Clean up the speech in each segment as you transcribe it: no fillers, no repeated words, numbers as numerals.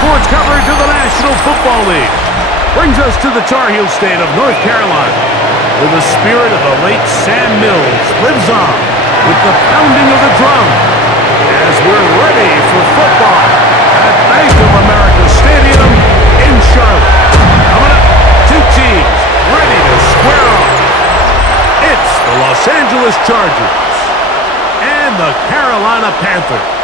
sports coverage of the National Football League brings us to the Tar Heel state of North Carolina, where the spirit of the late Sam Mills lives on with the pounding of the drum as we're ready for football at Bank of America Stadium in Charlotte. Coming up, two teams ready to square off. It's the Los Angeles Chargers and the Carolina Panthers.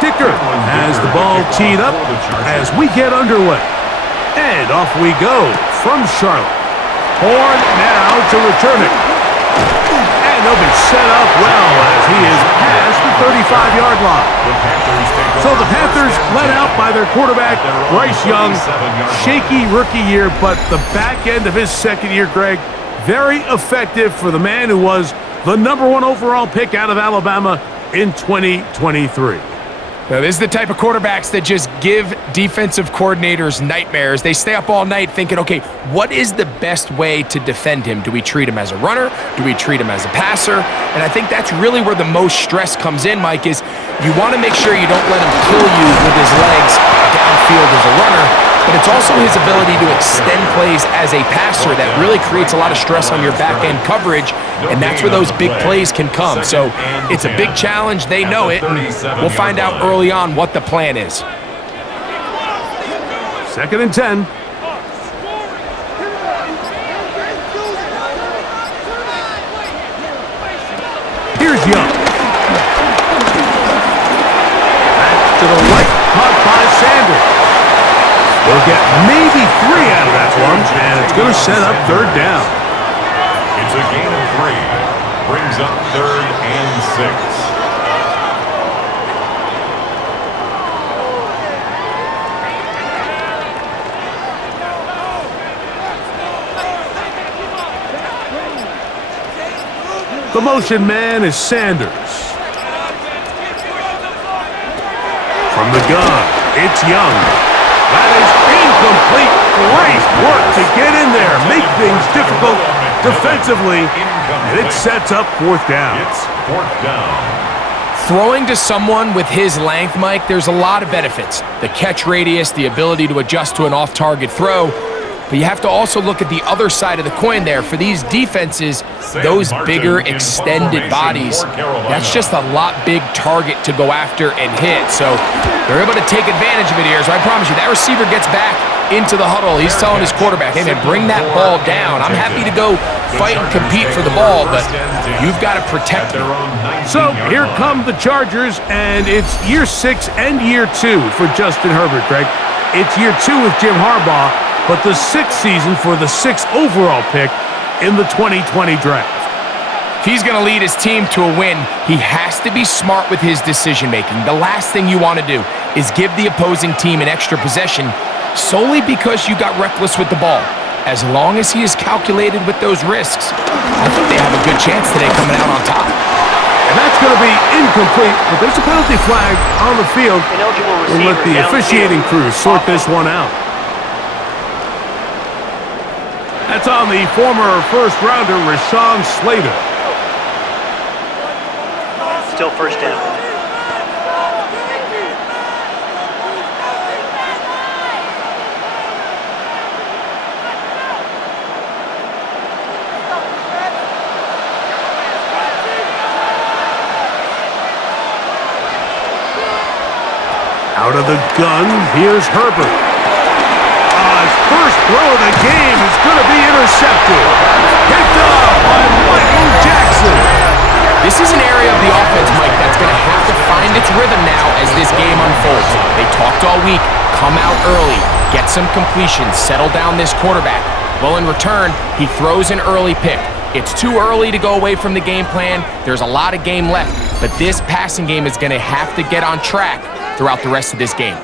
Dicker has the ball teed up as we get underway. And off we go from Charlotte. Horn now to return it. And they'll be set up well as he is past the 35-yard line. So the Panthers led out by their quarterback, Bryce Young. Shaky rookie year, but the back end of his second year, Greg, very effective for the man who was the #1 overall pick out of Alabama in 2023. Now, this is the type of quarterbacks that just give defensive coordinators nightmares. They stay up all night thinking, okay, what is the best way to defend him? Do we treat him as a runner? Do we treat him as a passer? And I think that's really where the most stress comes in, Mike, is you want to make sure you don't let him kill you with his legs downfield as a runner, but it's also his ability to extend plays as a passer that really creates a lot of stress on your back-end coverage, and that's where those big plays can come. So it's a big challenge. They know it. We'll find out early on what the plan is. 2nd and 10. Here's Young. Back to the right, caught by Sanders. We'll get maybe 3 out of that one, and it's going to set up 3rd down. It's a gain of 3. Brings up 3rd and 6. The motion man is Sanders. From the gun, it's Young. That is incomplete. Great work to get in there, make things difficult defensively, and it sets up 4th down. It's 4th down. Throwing to someone with his length, Mike, there's a lot of benefits. The catch radius, the ability to adjust to an off-target throw. But you have to also look at the other side of the coin there. For these defenses, those bigger, extended bodies, that's just a lot big target to go after and hit. So they're able to take advantage of it here. So I promise you, that receiver gets back into the huddle. He's telling his quarterback, hey, man, bring that ball down. I'm happy to go fight and compete for the ball, but you've got to protect them. So here come the Chargers, and it's year 6 and year 2 for Justin Herbert, Greg. It's year 2 with Jim Harbaugh, but the 6th season for the 6th overall pick in the 2020 draft. If he's going to lead his team to a win, he has to be smart with his decision-making. The last thing you want to do is give the opposing team an extra possession solely because you got reckless with the ball. As long as he is calculated with those risks, I think they have a good chance today coming out on top. And that's going to be incomplete, but there's a penalty flag on the field. We'll let the officiating crew sort this one out. That's on the former first-rounder, Rashawn Slater. Still 1st down. Out of the gun, here's Herbert. His first throw of the game is going to be intercepted. Picked up by Michael Jackson. This is an area of the offense, Mike, that's going to have to find its rhythm now as this game unfolds. They talked all week, come out early, get some completions, settle down this quarterback. Well, in return, he throws an early pick. It's too early to go away from the game plan. There's a lot of game left, but this passing game is going to have to get on track throughout the rest of this game.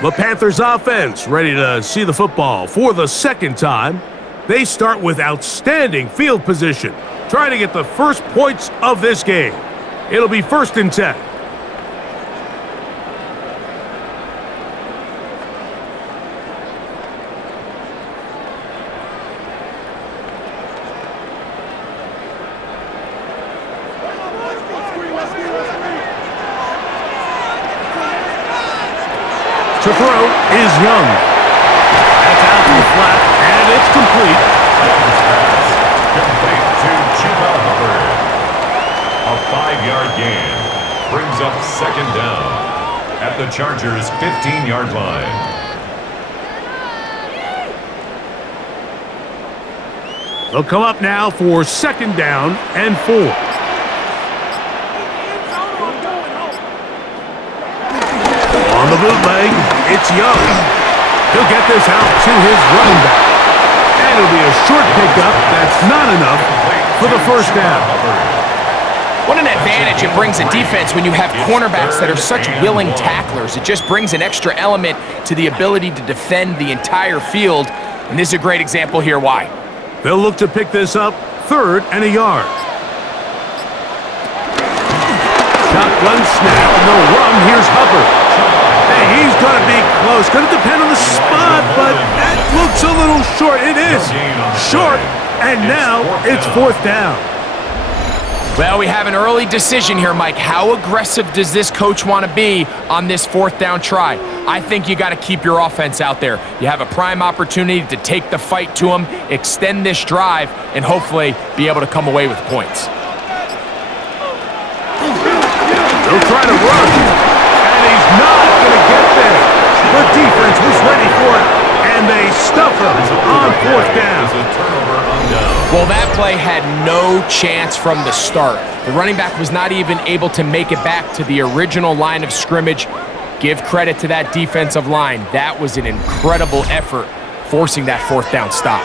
The Panthers offense ready to see the football for the 2nd time. They start with outstanding field position. trying to get the first points of this game. It'll be 1st and 10. To throw is Young. That's out to the flat, and it's complete. Complete to Chuba Hubbard. A 5-yard gain brings up 2nd down at the Chargers' 15-yard line. They'll come up now for 2nd down and 4. On the bootleg, it's Young. He'll get this out to his running back. And it'll be a short pickup that's not enough for the 1st down. What an advantage it brings a defense when you have cornerbacks that are such willing tacklers. It just brings an extra element to the ability to defend the entire field. And this is a great example here why. They'll look to pick this up 3rd and a yard. Shotgun snap, no run. Here's Hubbard. Hey, he's going to be close. Going to depend on the spot, but that looks a little short. It is short, and now it's 4th down. Well, we have an early decision here, Mike. How aggressive does this coach want to be on this 4th down try? I think you got to keep your offense out there. You have a prime opportunity to take the fight to them, extend this drive, and hopefully be able to come away with points. They'll try to run, and he's not going to get there. The defense was ready for it, and they stuff him on 4th down. Well, that play had no chance from the start. The running back was not even able to make it back to the original line of scrimmage. Give credit to that defensive line. That was an incredible effort, forcing that 4th down stop.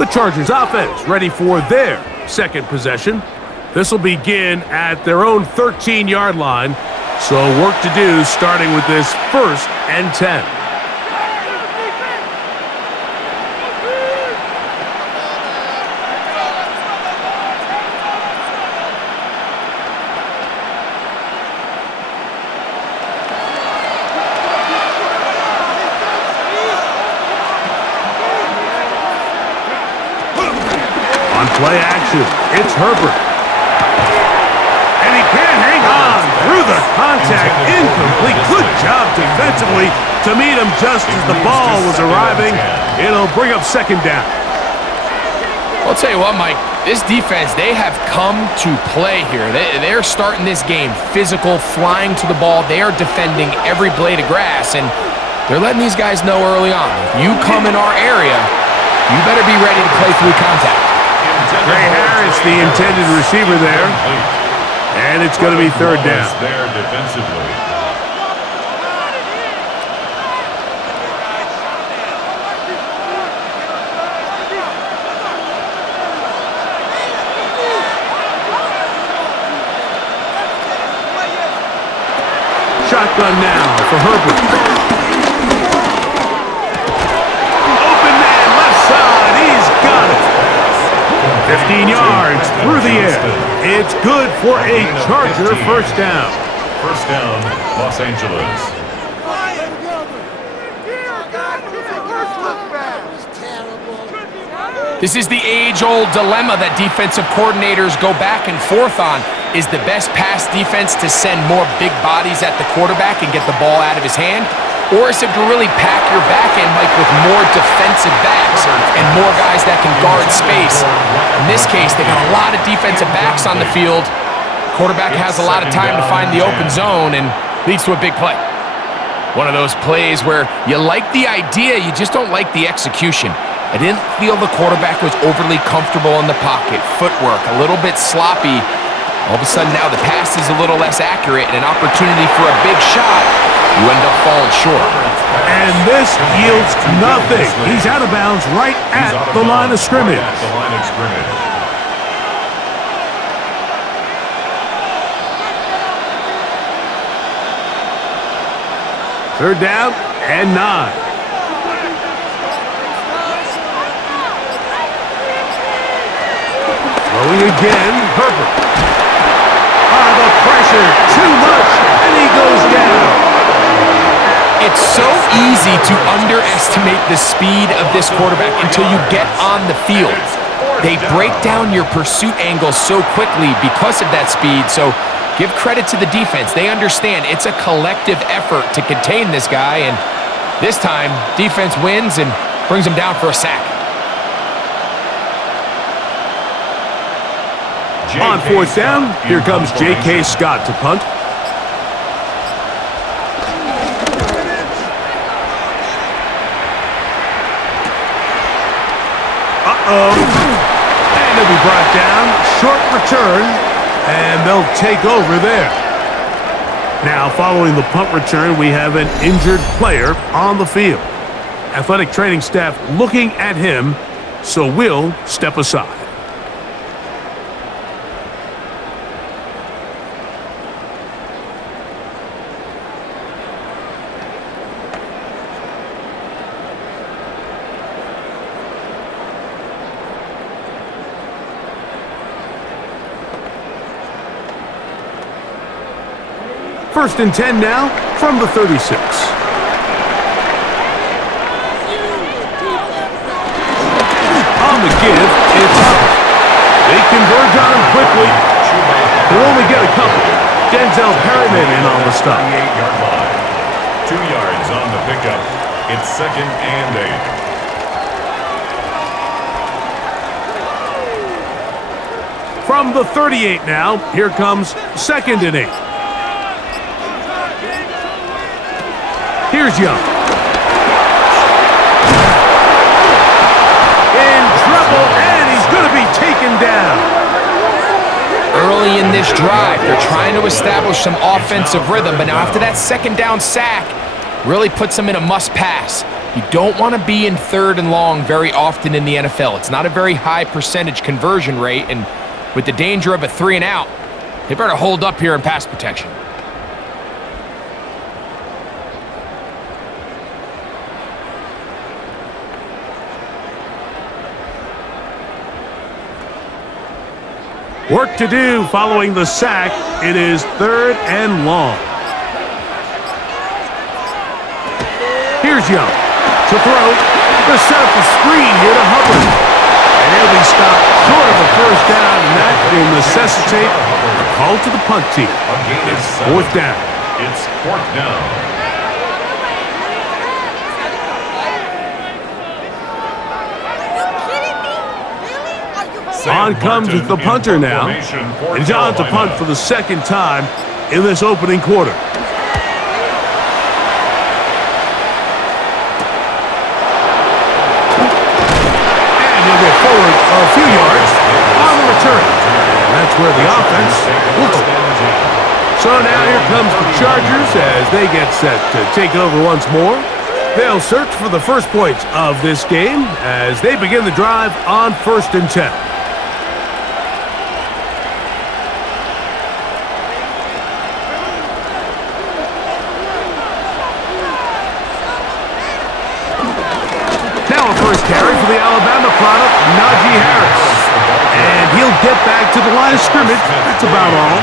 The Chargers offense ready for their 2nd possession. This will begin at their own 13-yard line. So work to do starting with this 1st and 10. On play action, it's Herbert. And he can't hang on through the contact. Incomplete. Good job defensively to meet him just as the ball was arriving. It'll bring up 2nd down. I'll tell you what, Mike, this defense, they have come to play here. They're starting this game physical, flying to the ball. They are defending every blade of grass, and they're letting these guys know early on, if you come in our area, you better be ready to play through contact. Ray Harris, the intended receiver there. And it's going to be 3rd down. There defensively. Shotgun now for Herbert. Open man, left side. He's got it. 15 yards through the air. It's good for a Charger 1st down. 1st down, Los Angeles. This is the age-old dilemma that defensive coordinators go back and forth on. Is the best pass defense to send more big bodies at the quarterback and get the ball out of his hand? Or is it to really pack your back end, Mike, with more defensive backs and more guys that can guard space? In this case, they got a lot of defensive backs on the field. Quarterback has a lot of time to find the open zone and leads to a big play. One of those plays where you like the idea, you just don't like the execution. I didn't feel the quarterback was overly comfortable in the pocket. Footwork, a little bit sloppy. All of a sudden now the pass is a little less accurate and an opportunity for a big shot. You end up falling short. And this yields nothing. He's out of bounds right at the line of scrimmage. Third down and 9. Throwing again, Herbert. The pressure, too much, and he goes down. It's so easy to underestimate the speed of this quarterback until you get on the field. They break down your pursuit angles so quickly because of that speed, so give credit to the defense. They understand it's a collective effort to contain this guy, and this time, defense wins and brings him down for a sack. On fourth down, here comes J.K. Scott to punt. And he'll be brought down. Short return, and they'll take over there. Now, following the punt return, we have an injured player on the field. Athletic training staff looking at him, so we'll step aside. First and 10 now from the 36. On the give, it's up. They converge on him quickly. They'll only get a couple. Denzel Perryman in on the stop. 8-yard line. 2 yards on the pickup. It's 2nd and 8. From the 38 now, here comes 2nd and 8. Here's Young. In trouble, and he's going to be taken down. Early in this drive, they're trying to establish some offensive rhythm, but now after that second down sack, really puts them in a must-pass. You don't want to be in 3rd and long very often in the NFL. It's not a very high percentage conversion rate, and with the danger of a 3 and out, they better hold up here in pass protection. Work to do following the sack. It is 3rd and long. Here's Young to throw. To set up the screen here to Hubbard. And he'll be stopped short of a first down, and that will necessitate a call to the punt team. It's 4th down. It's 4th down. On comes the punter now. And he's on to punt for the 2nd time in this opening quarter. And he'll get forward a few yards on the return. And that's where the offense will go. So now here comes the Chargers as they get set to take over once more. They'll search for the first points of this game as they begin the drive on 1st and 10. First carry for the Alabama product, Najee Harris. And he'll get back to the line of scrimmage. That's about all.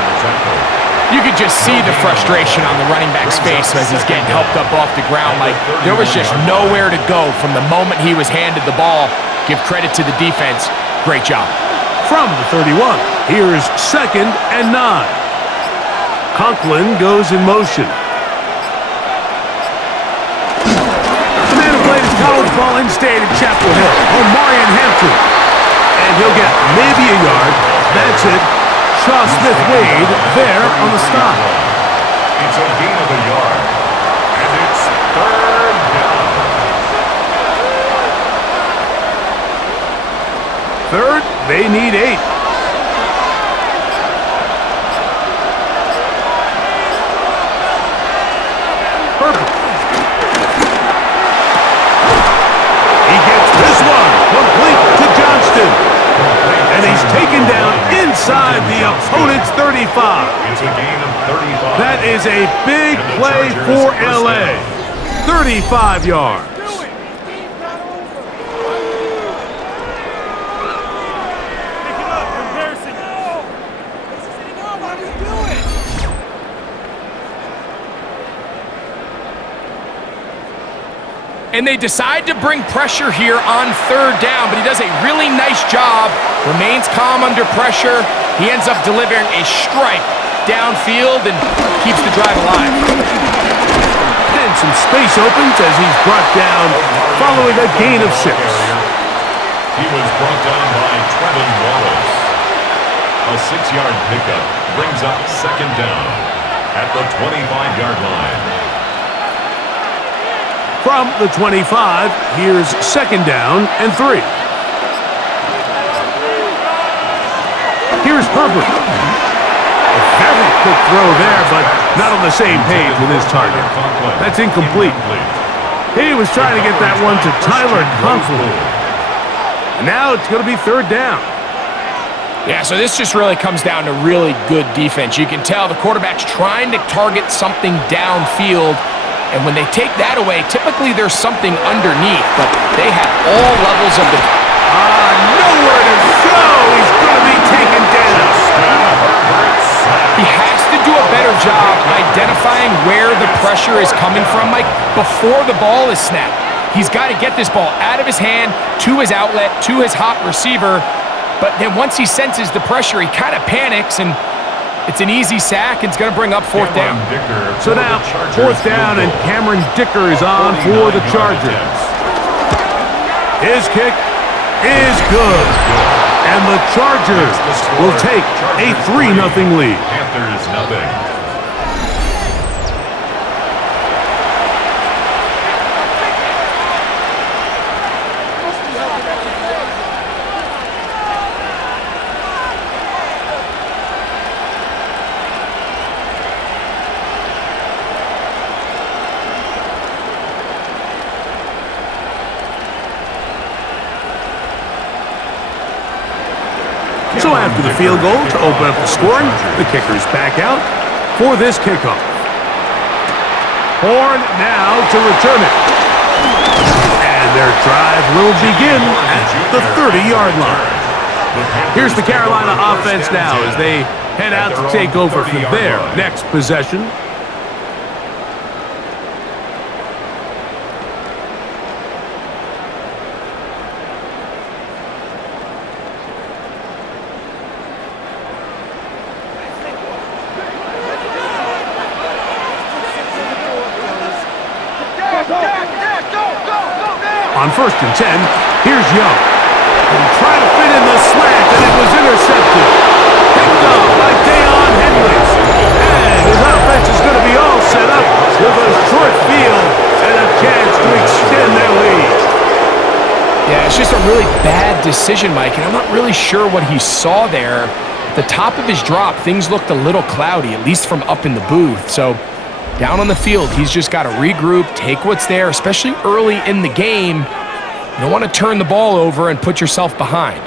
You could just see the frustration on the running back's face as he's getting helped up off the ground. Like, there was just nowhere to go from the moment he was handed the ball. Give credit to the defense. Great job. From the 31, here's 2nd and 9. Conklin goes in motion. College ball in state at Chapel Hill. Omarion Hampton. And he'll get maybe a yard. That's it. Shaw Smith-Wade there on the stop. It's a gain of a yard. And it's 3rd down. 3rd, they need 8. Herbert. Complete to Johnston. And he's taken down inside the opponent's 35. It's a gain of 35. That is a big play for LA. 35 yards. And they decide to bring pressure here on third down, but he does a really nice job, remains calm under pressure. He ends up delivering a strike downfield and keeps the drive alive. And some space opens as he's brought down following a gain of 6. He was brought down by Trevin Wallace. A 6-yard pickup brings up second down at the 25-yard line. From the 25, here's second down and 3. Here's Herbert. A very quick throw there, but not on the same page with his target. That's incomplete. He was trying to get that one to Tyler Conklin. Now it's going to be third down. Yeah, so this just really comes down to really good defense. You can tell the quarterback's trying to target something downfield, and when they take that away, typically there's something underneath, but they have all levels of the... Nowhere to go! He's going to be taken down. He has to do a better job identifying where the pressure is coming from, Mike, before the ball is snapped. He's got to get this ball out of his hand, to his outlet, to his hot receiver, but then once he senses the pressure, he kind of panics, and it's an easy sack, and it's going to bring up fourth down. So now, fourth down, and Cameron Dicker is on for the Chargers. His kick is good. And the Chargers will take a 3-0 lead. Panthers nothing. So after the field goal to open up the scoring, the kicker's back out for this kickoff. Horn now to return it. And their drive will begin at the 30-yard line. Here's the Carolina offense now as they head out to take over for their next possession. On 1st and 10, here's Young. And trying to fit in the slant, and it was intercepted. Picked up by Deion Henry. And his offense is going to be all set up with a short field and a chance to extend their lead. Yeah, it's just a really bad decision, Mike, and I'm not really sure what he saw there. At the top of his drop, things looked a little cloudy, at least from up in the booth. So down on the field, he's just got to regroup, take what's there, especially early in the game. You don't want to turn the ball over and put yourself behind.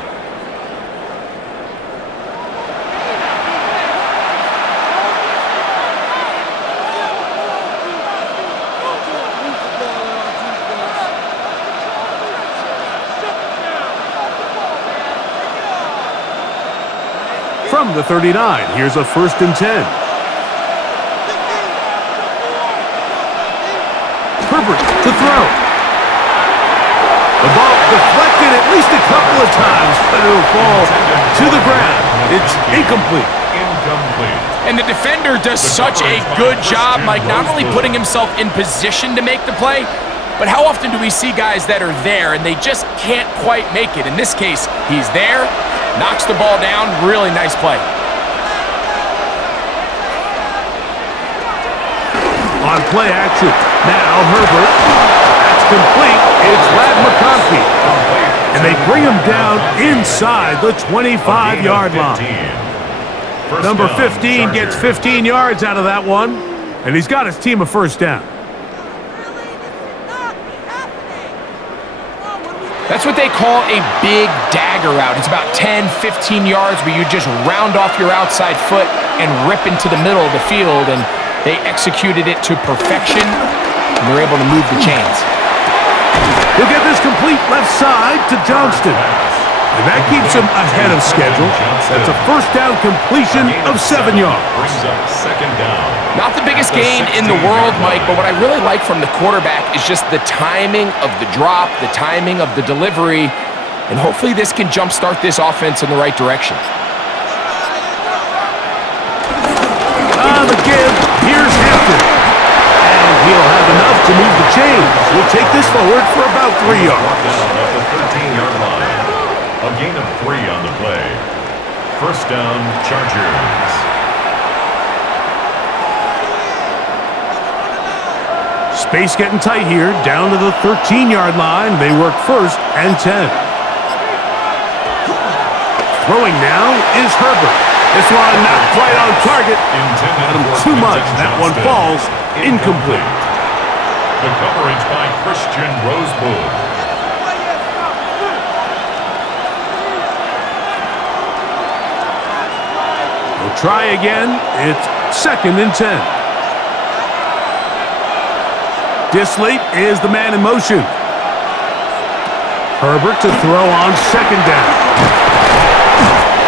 From the 39, here's a 1st and 10. Herbert to throw. The ball deflected at least a couple of times, but it'll fall to the ground. It's incomplete. And the defender does such a good job, Mike, not only putting himself in position to make the play, but how often do we see guys that are there and they just can't quite make it? In this case, he's there, knocks the ball down, really nice play. On play action, now Herbert. That's complete. It's Ladd McConkey. And they bring him down inside the 25-yard line. Number 15 gets 15 yards out of that one, and he's got his team a first down. That's what they call a big dagger route. It's about 10, 15 yards where you just round off your outside foot and rip into the middle of the field, and they executed it to perfection, and they're able to move the chains. He'll get this complete left side to Johnston. And that keeps him ahead of schedule. That's a first down completion of 7 yards. Brings up second down. Not the biggest gain in the world, Mike, but what I really like from the quarterback is just the timing of the drop, the timing of the delivery, and hopefully this can jumpstart this offense in the right direction. The give. Here's Hampton. And he'll have enough to move the chains. He'll take this forward for about 3 yards. At the 13-yard line. A gain of 3 on the play. First down, Chargers. Space getting tight here. Down to the 13-yard line. They work first and 10. Throwing now is Herbert. This one not quite on target. Got him too much. That one falls incomplete. The coverage by Christian Rosebull. We'll try again. It's second and 10. Disley is the man in motion. Herbert to throw on second down.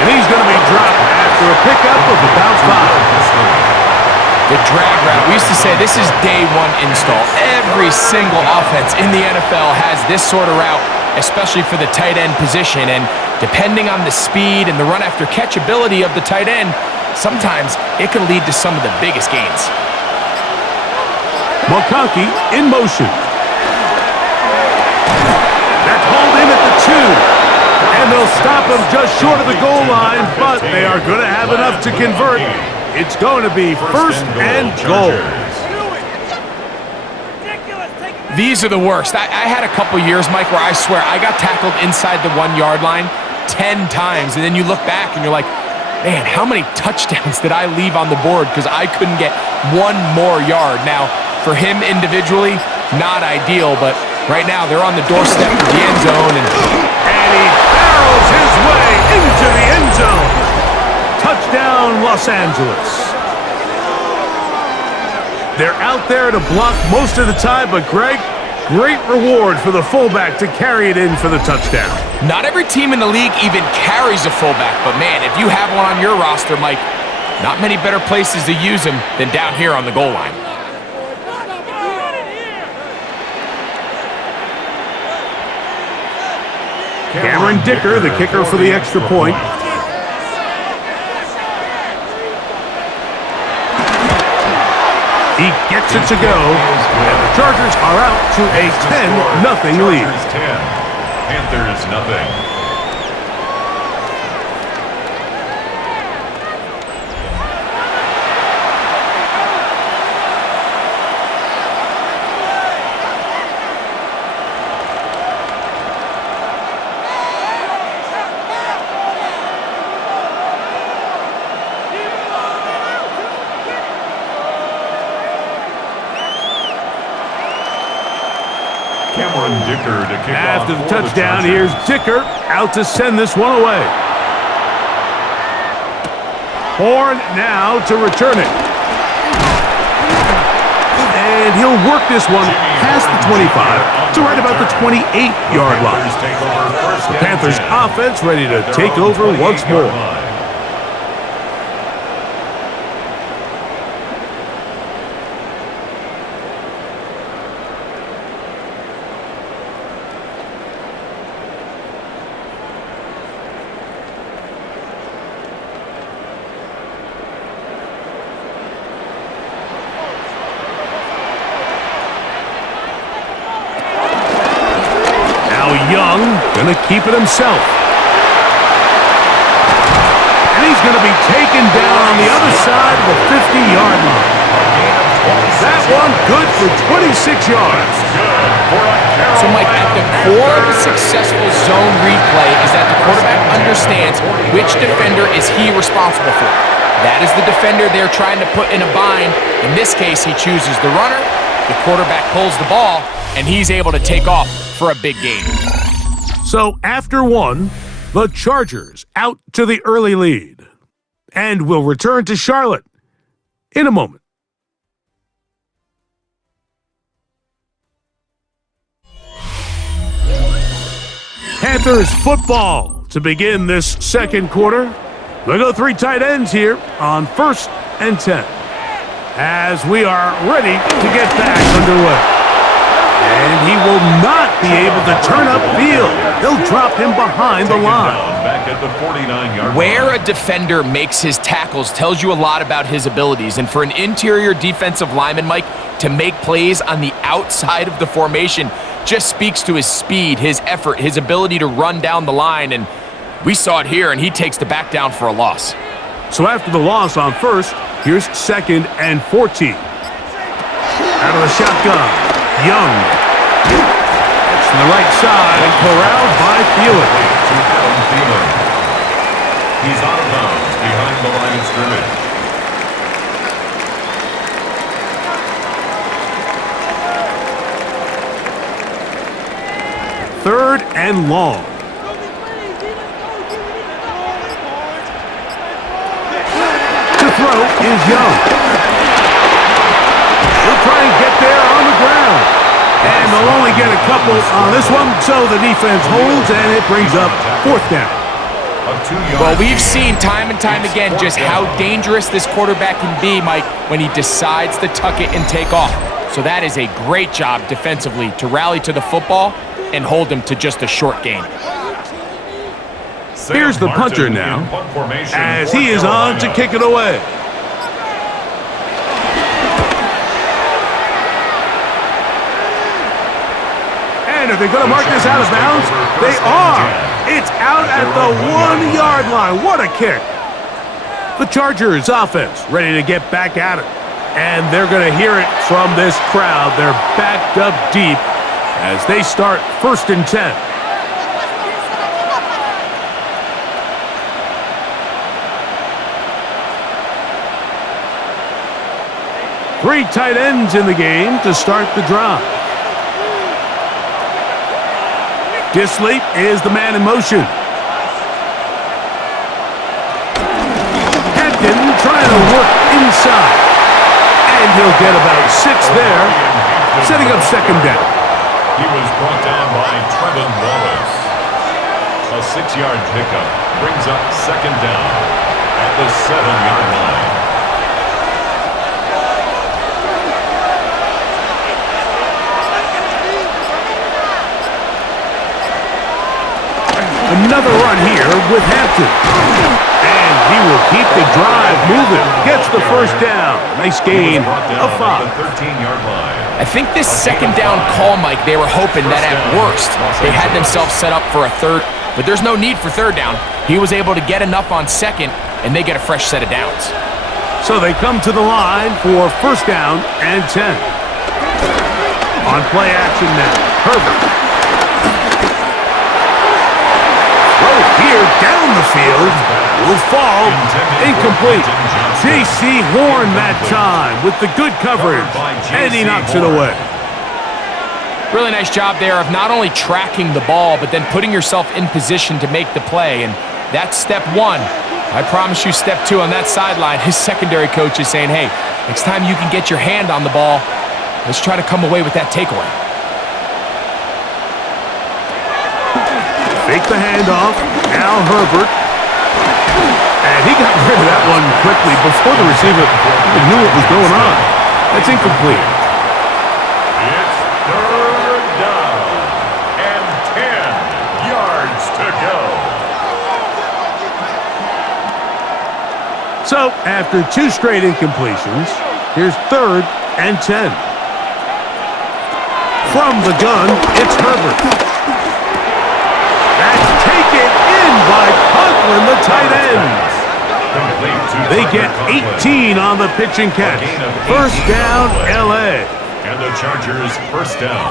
And he's going to be dropped after a pickup of about 5. The drag route. We used to say this is day one install. Every single offense in the NFL has this sort of route, especially for the tight end position. And depending on the speed and the run after catch ability of the tight end, sometimes it can lead to some of the biggest gains. McConkey in motion. That's hauled in at the 2. And they'll stop him just short of the goal line, but they are going to have enough to convert. It's going to be first and goal. These are the worst. I had a couple years, Mike, where I swear I got tackled inside the 1-yard line 10 times, and then you look back and you're like, man, how many touchdowns did I leave on the board because I couldn't get one more yard? Now, for him individually, not ideal, but right now they're on the doorstep of the end zone, and he barrels his way into the end zone. Touchdown, Los Angeles. They're out there to block most of the time, but Greg, great reward for the fullback to carry it in for the touchdown. Not every team in the league even carries a fullback, but man, if you have one on your roster, Mike, not many better places to use him than down here on the goal line. Cameron Dicker, the kicker for the extra point. He gets it to go, and the Chargers are out to a 10-0 lead. Panthers nothing. Dicker to kick After off the touchdown, here's Dicker out to send this one away. Horn now to return it. And he'll work this one past the 25 to right about the 28-yard line. The Panthers offense ready to take over once more. Young, gonna keep it himself. And he's gonna be taken down on the other side of the 50-yard line. That one good for 26 yards. So, Mike, at the core of a successful zone replay is that the quarterback understands which defender is he responsible for. That is the defender they're trying to put in a bind. In this case, he chooses the runner, the quarterback pulls the ball, and he's able to take off for a big gain. So after one, the Chargers out to the early lead. And will return to Charlotte in a moment. Panthers football to begin this second quarter. We'll go 3 tight ends here on 1st and 10. As we are ready to get back underway. And he will not be able to turn upfield. They'll drop him behind the line. Back at the 49-yard Where line. a defender makes his tackles tells you a lot about his abilities. And for an interior defensive lineman, Mike, to make plays on the outside of the formation just speaks to his speed, his effort, his ability to run down the line. And we saw it here, and he takes the back down for a loss. So after the loss on 1st, here's 2nd and 14. Out of the shotgun. Young. It's to the right side and corralled by Thielen. He's out of bounds behind the line of scrimmage. 3rd and long. To throw is Young. He'll try and get there on the ground. And they'll only get a couple on this one, so the defense holds, and it brings up 4th down. Well, we've seen time and time again just how dangerous this quarterback can be, Mike, when he decides to tuck it and take off. So that is a great job defensively to rally to the football and hold him to just a short gain. Here's the punter now, as he is on to kick it away. And are they going to mark this out of bounds? They are. It's out at the 1-yard line. What a kick. The Chargers offense ready to get back at it. And they're going to hear it from this crowd. They're backed up deep as they start 1st and 10. Three tight ends in the game to start the drive. Disley is the man in motion. Hampton trying to work inside. And he'll get about 6 there, setting up 2nd down. He was brought down by Trevin Wallace. A 6-yard pickup brings up 2nd down at the 7-yard line. Another run here with Hampton. And he will keep the drive moving. Gets the 1st down. Nice gain of 5. 13-yard line. I think this 2nd down call, Mike, they were hoping that at worst they had themselves set up for a 3rd, but there's no need for 3rd down. He was able to get enough on 2nd, and they get a fresh set of downs. So they come to the line for 1st down and 10. On play action now, Herbert. Here down the field will fall incomplete. J.C. Horn that time with the good coverage, and he knocks it away. Really nice job there of not only tracking the ball, but then putting yourself in position to make the play. And that's step 1. I promise you step 2 on that sideline. His secondary coach is saying, hey, next time you can get your hand on the ball, let's try to come away with that takeaway. Fake the handoff. Now Herbert. And he got rid of that one quickly before the receiver even knew what was going on. That's incomplete. It's 3rd down and 10 yards to go. So after 2 straight incompletions, here's 3rd and 10. From the gun, it's Herbert. That's taken in by Conklin, the tight end. They get 18 on the pitch and catch. 1st down, L.A. And the Chargers 1st down.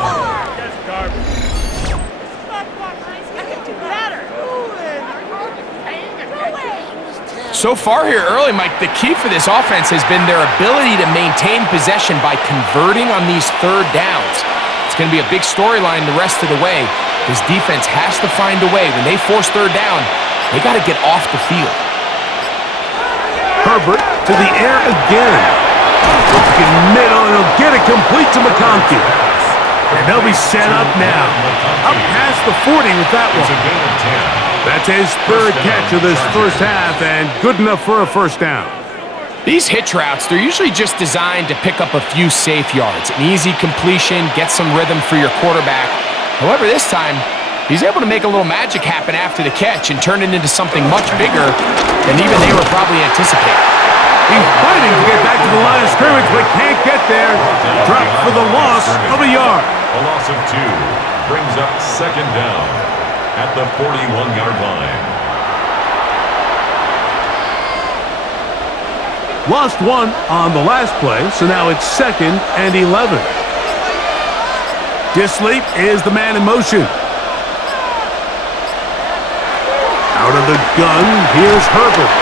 So far here early, Mike, the key for this offense has been their ability to maintain possession by converting on these 3rd downs. It's going to be a big storyline the rest of the way. This defense has to find a way. When they force 3rd down, they got to get off the field. Herbert to the air again. Looking middle, and he'll get it complete to McConkey. And they'll be set up now. Up past the 40 with that It's a one. gain of 10. That's his third catch of this first half, and good enough for a first down. These hitch routes, they're usually just designed to pick up a few safe yards. An easy completion, get some rhythm for your quarterback. However, this time, he's able to make a little magic happen after the catch and turn it into something much bigger than even they were probably anticipating. He's fighting to get back to the line of scrimmage, but can't get there. Dropped for the loss of a yard. A loss of 2 brings up second down at the 41-yard line. Lost 1 on the last play, so now it's 2nd and 11. Disley is the man in motion. Out of the gun, here's Herbert.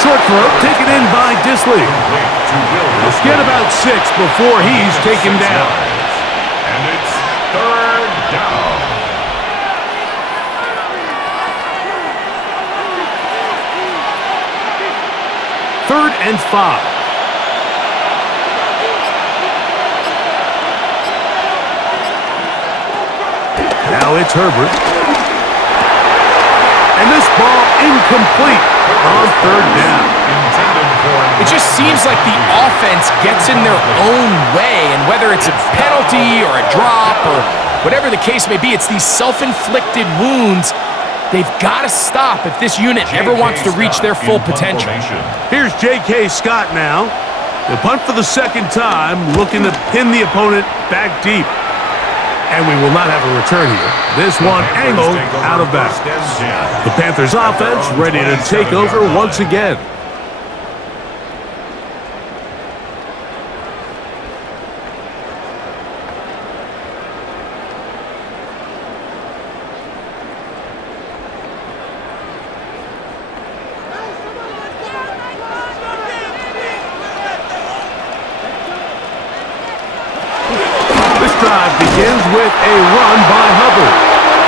Short throw taken in by Disley. Let's get about 6 before he's taken down. And it's third down. Third and 5. Now it's Herbert. And this ball incomplete on third down. It just seems like the offense gets in their own way, and whether it's a penalty or a drop or whatever the case may be, it's these self-inflicted wounds. They've got to stop if this unit ever wants to reach their full potential. Here's J.K. Scott now. The punt for the second time, looking to pin the opponent back deep. And we will not have a return here. This one angled out of bounds. The Panthers offense ready to take over once again. Drive begins with a run by Hubbard.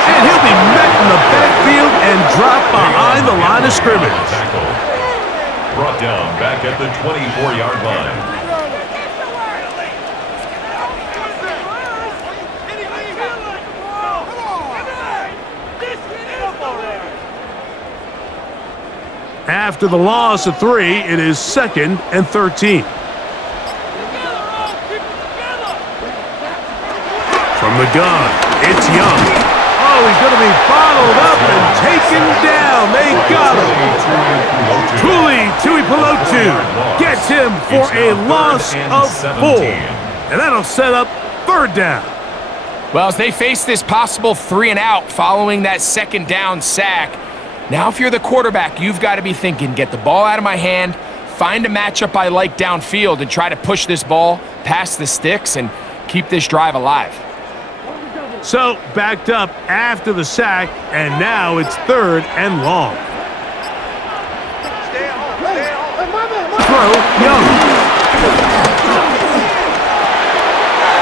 And he'll be met in the backfield and dropped behind the line of scrimmage. Brought down back at the 24-yard line. After the loss of 3, it is 2nd and 13. From the gun, it's Young. Oh, he's going to be bottled up and taken down. They got him. Tuli Tuipulotu gets him for a loss of 4. And that'll set up third down. Well, as they face this possible 3-and-out following that second down sack, now if you're the quarterback, you've got to be thinking, get the ball out of my hand, find a matchup I like downfield, and try to push this ball past the sticks and keep this drive alive. So, backed up after the sack, and now it's 3rd and long. Throw, Young.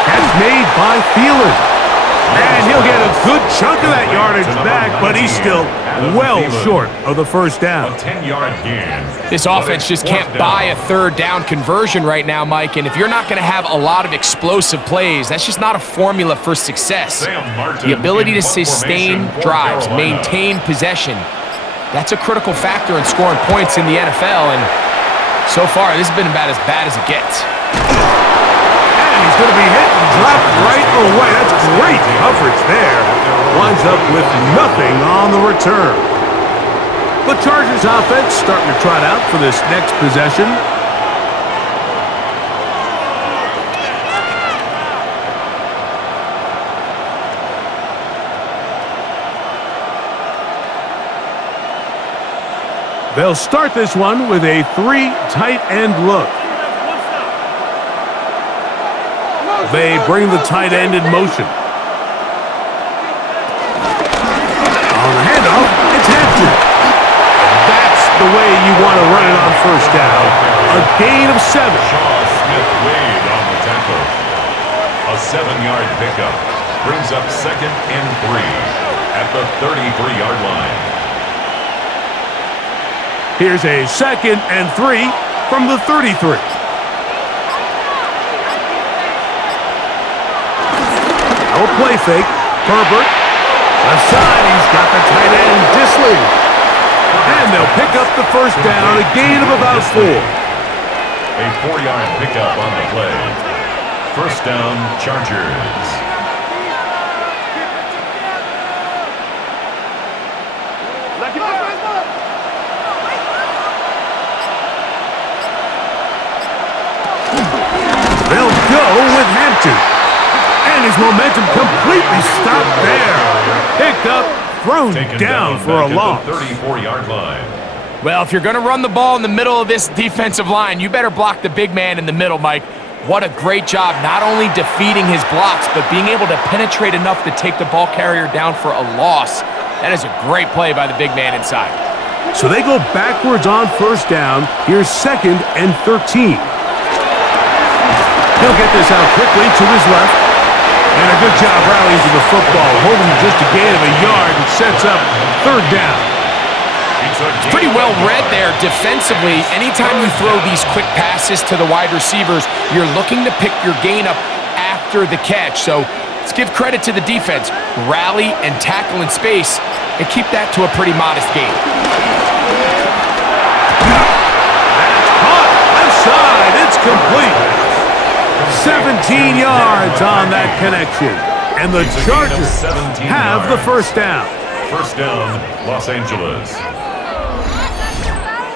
That's made by Thielen. And he'll get a good chunk of that yardage back, but he's still well short of the first down. A 10-yard gain. This offense just can't buy a third down conversion right now, Mike, and if you're not going to have a lot of explosive plays, that's just not a formula for success. The ability to sustain drives, maintain possession, that's a critical factor in scoring points in the NFL, and so far, this has been about as bad as it gets. He's going to be hit and dropped right away. That's great coverage there. Winds up with nothing on the return. The Chargers offense starting to trot out for this next possession. They'll start this one with a 3 tight end look. They bring the tight end in motion. On the handoff, it's Hampton. That's the way you want to run it on first down. A gain of 7. Smith-Wade on the tackle. A 7-yard pickup brings up 2nd and 3 at the 33-yard line. Here's a 2nd and 3 from the 33. Play fake. Herbert Left side, he's got the tight end, Disley. And they'll pick up the first down, a gain of about 4. A 4-yard pickup on the play. First down, Chargers. They'll go with Hampton. And his momentum completely stopped there. Picked up, thrown down for a loss. 34-yard line. Well, if you're going to run the ball in the middle of this defensive line, you better block the big man in the middle, Mike. What a great job, not only defeating his blocks, but being able to penetrate enough to take the ball carrier down for a loss. That is a great play by the big man inside. So they go backwards on first down. Here's 2nd and 13. He'll get this out quickly to his left. And a good job rallying to the football, holding just a gain of a yard and sets up 3rd down. It's pretty well read there defensively. Anytime you throw these quick passes to the wide receivers, you're looking to pick your gain up after the catch. So let's give credit to the defense. Rally and tackle in space and keep that to a pretty modest gain. That's caught. Left side. It's complete. 17 yards on that connection. And the Chargers have the first down. First down, Los Angeles.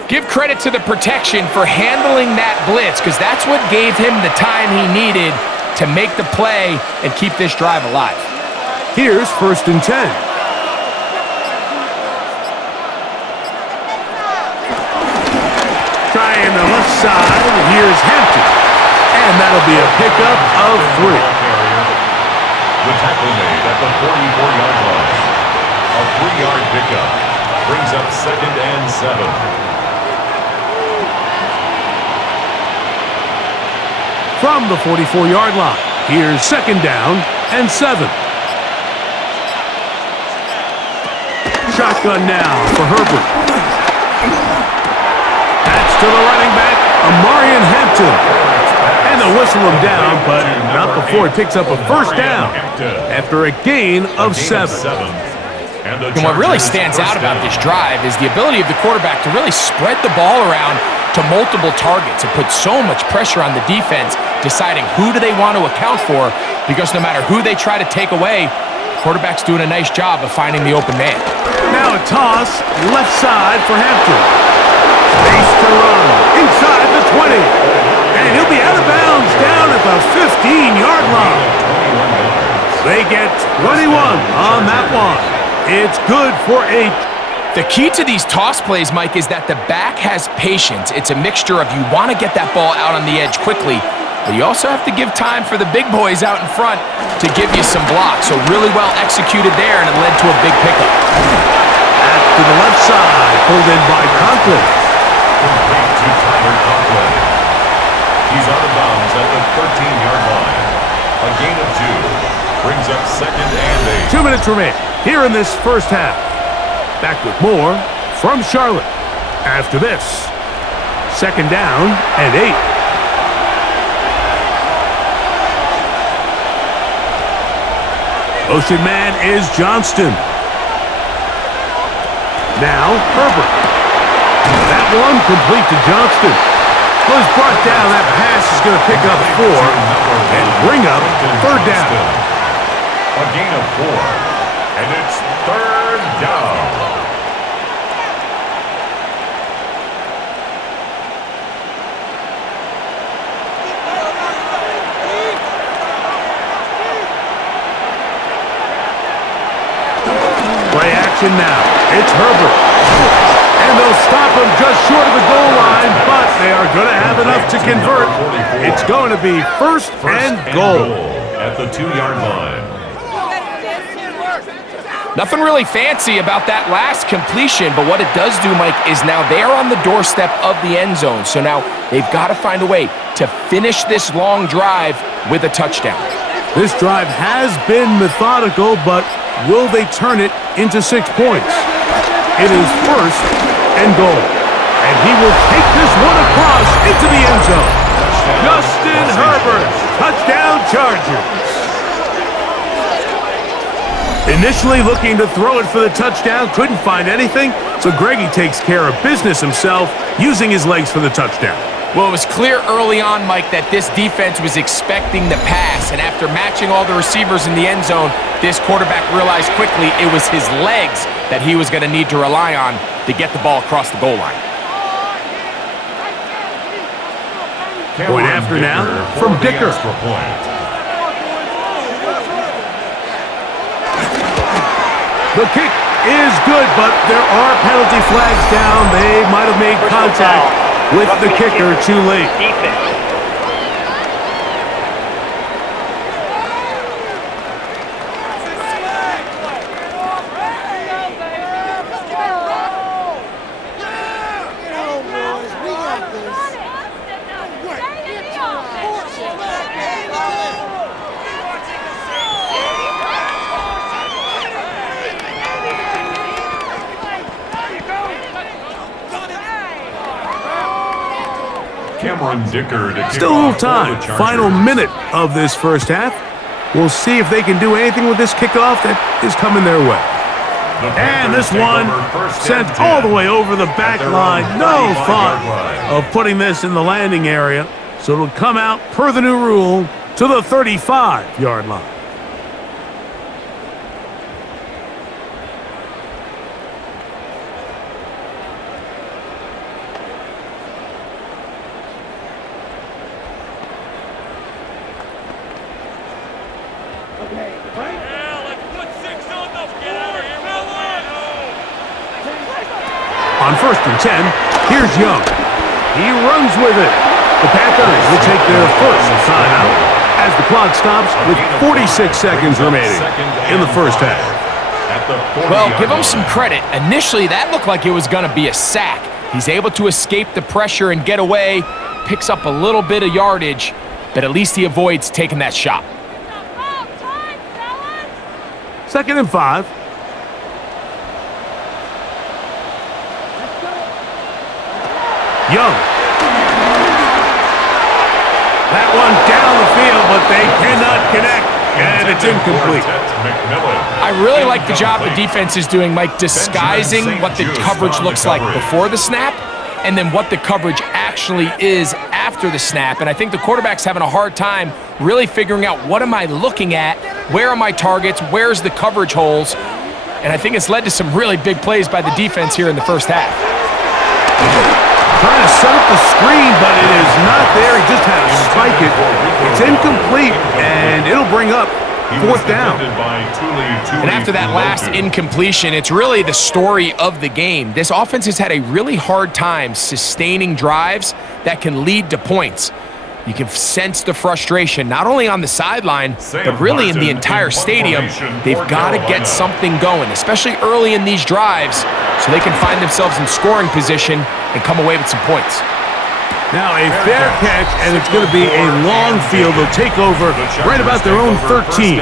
Give credit to the protection for handling that blitz, because that's what gave him the time he needed to make the play and keep this drive alive. Here's 1st and 10. Trying the left side. Here's Hampton. And that'll be a pickup of 3. The tackle made at the 44-yard line. A 3-yard pickup brings up 2nd and 7. From the 44-yard line, here's 2nd down and 7. Shotgun now for Herbert. That's to the running back, Amarian Hampton. And they'll whistle him down, but not before he picks up a first down after a gain of 7. And what really stands out about this drive is the ability of the quarterback to really spread the ball around to multiple targets and put so much pressure on the defense, deciding who do they want to account for, because no matter who they try to take away, the quarterback's doing a nice job of finding the open man. Now a toss, left side for Hampton. Space to run, inside the 20. And he'll be out of bounds down at the 15-yard line. They get 21 on that one. It's good for 8. The key to these toss plays, Mike, is that the back has patience. It's a mixture of you want to get that ball out on the edge quickly, but you also have to give time for the big boys out in front to give you some blocks. So really well executed there, and it led to a big pickup. Back to the left side, pulled in by Conklin. Complete to Tyler Conklin. He's out of bounds at the 13-yard line. A gain of 2 brings up 2nd and 8. 2 minutes remain here in this first half. Back with more from Charlotte after this. 2nd down and 8. Motion man is Johnston. Now Herbert. That one complete to Johnston. Was brought down. That pass is going to pick up 4 and bring up 3rd down. A gain of 4, and it's 3rd down. Play action now. It's Herbert. And they'll stop him just short of the goal line, but they are going to have enough to convert. It's going to be first and goal. At the 2-yard line. Nothing really fancy about that last completion, but what it does do, Mike, is now they're on the doorstep of the end zone. So now they've got to find a way to finish this long drive with a touchdown. This drive has been methodical, but will they turn it into 6 points? It is first and goal. And he will take this one across into the end zone. Justin Herbert, touchdown Chargers. Initially looking to throw it for the touchdown, couldn't find anything, so Greggy takes care of business himself, using his legs for the touchdown. Well, it was clear early on, Mike, that this defense was expecting the pass, and after matching all the receivers in the end zone, this quarterback realized quickly it was his legs that he was going to need to rely on to get the ball across the goal line. Point after now from Dicker. The kick is good, but there are penalty flags down. They might have made contact with the kicker too late. Still a little time. Final minute of this first half. We'll see if they can do anything with this kickoff that is coming their way. And this one sent all the way over the back line. No thought of putting this in the landing area. So it'll come out, per the new rule, to the 35-yard line. On 1st and 10, here's Young. He runs with it. The Panthers will take their first timeout as the clock stops with 46 seconds remaining in the first half. Well, give him some credit. Initially, that looked like it was going to be a sack. He's able to escape the pressure and get away, picks up a little bit of yardage, but at least he avoids taking that shot. 2nd and 5. Young. That one down the field, but they cannot connect, and it's incomplete. I really like the job the defense is doing, Mike, disguising what the coverage looks like before the snap and then what the coverage actually is after the snap. And I think the quarterback's having a hard time really figuring out what am I looking at, where are my targets, where's the coverage holes, and I think it's led to some really big plays by the defense here in the first half. Trying to set up the screen, but it is not there. He just had to spike it. It's incomplete, and it'll bring up 4th down. And after that last incompletion, it's really the story of the game. This offense has had a really hard time sustaining drives that can lead to points. You can sense the frustration, not only on the sideline, but really in the entire stadium. They've got to get something going, especially early in these drives, so they can find themselves in scoring position and come away with some points. Now a fair catch, and it's going to be a long field. They'll take over right about their own 13.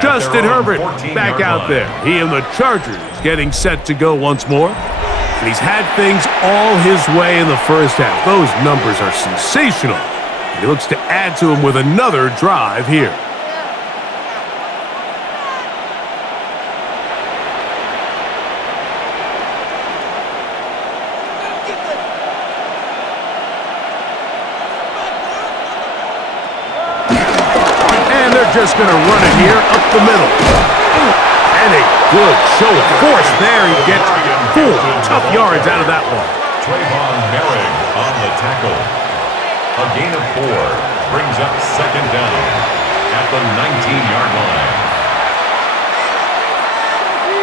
Justin Herbert back out there. He and the Chargers getting set to go once more. And he's had things all his way in the first half. Those numbers are sensational. And he looks to add to them with another drive here. And they're just going to run it here up the middle. And a good show of force there. He gets 4 tough yards out of that one. Trayvon Merrick on the tackle. A gain of 4 brings up 2nd down at the 19-yard line.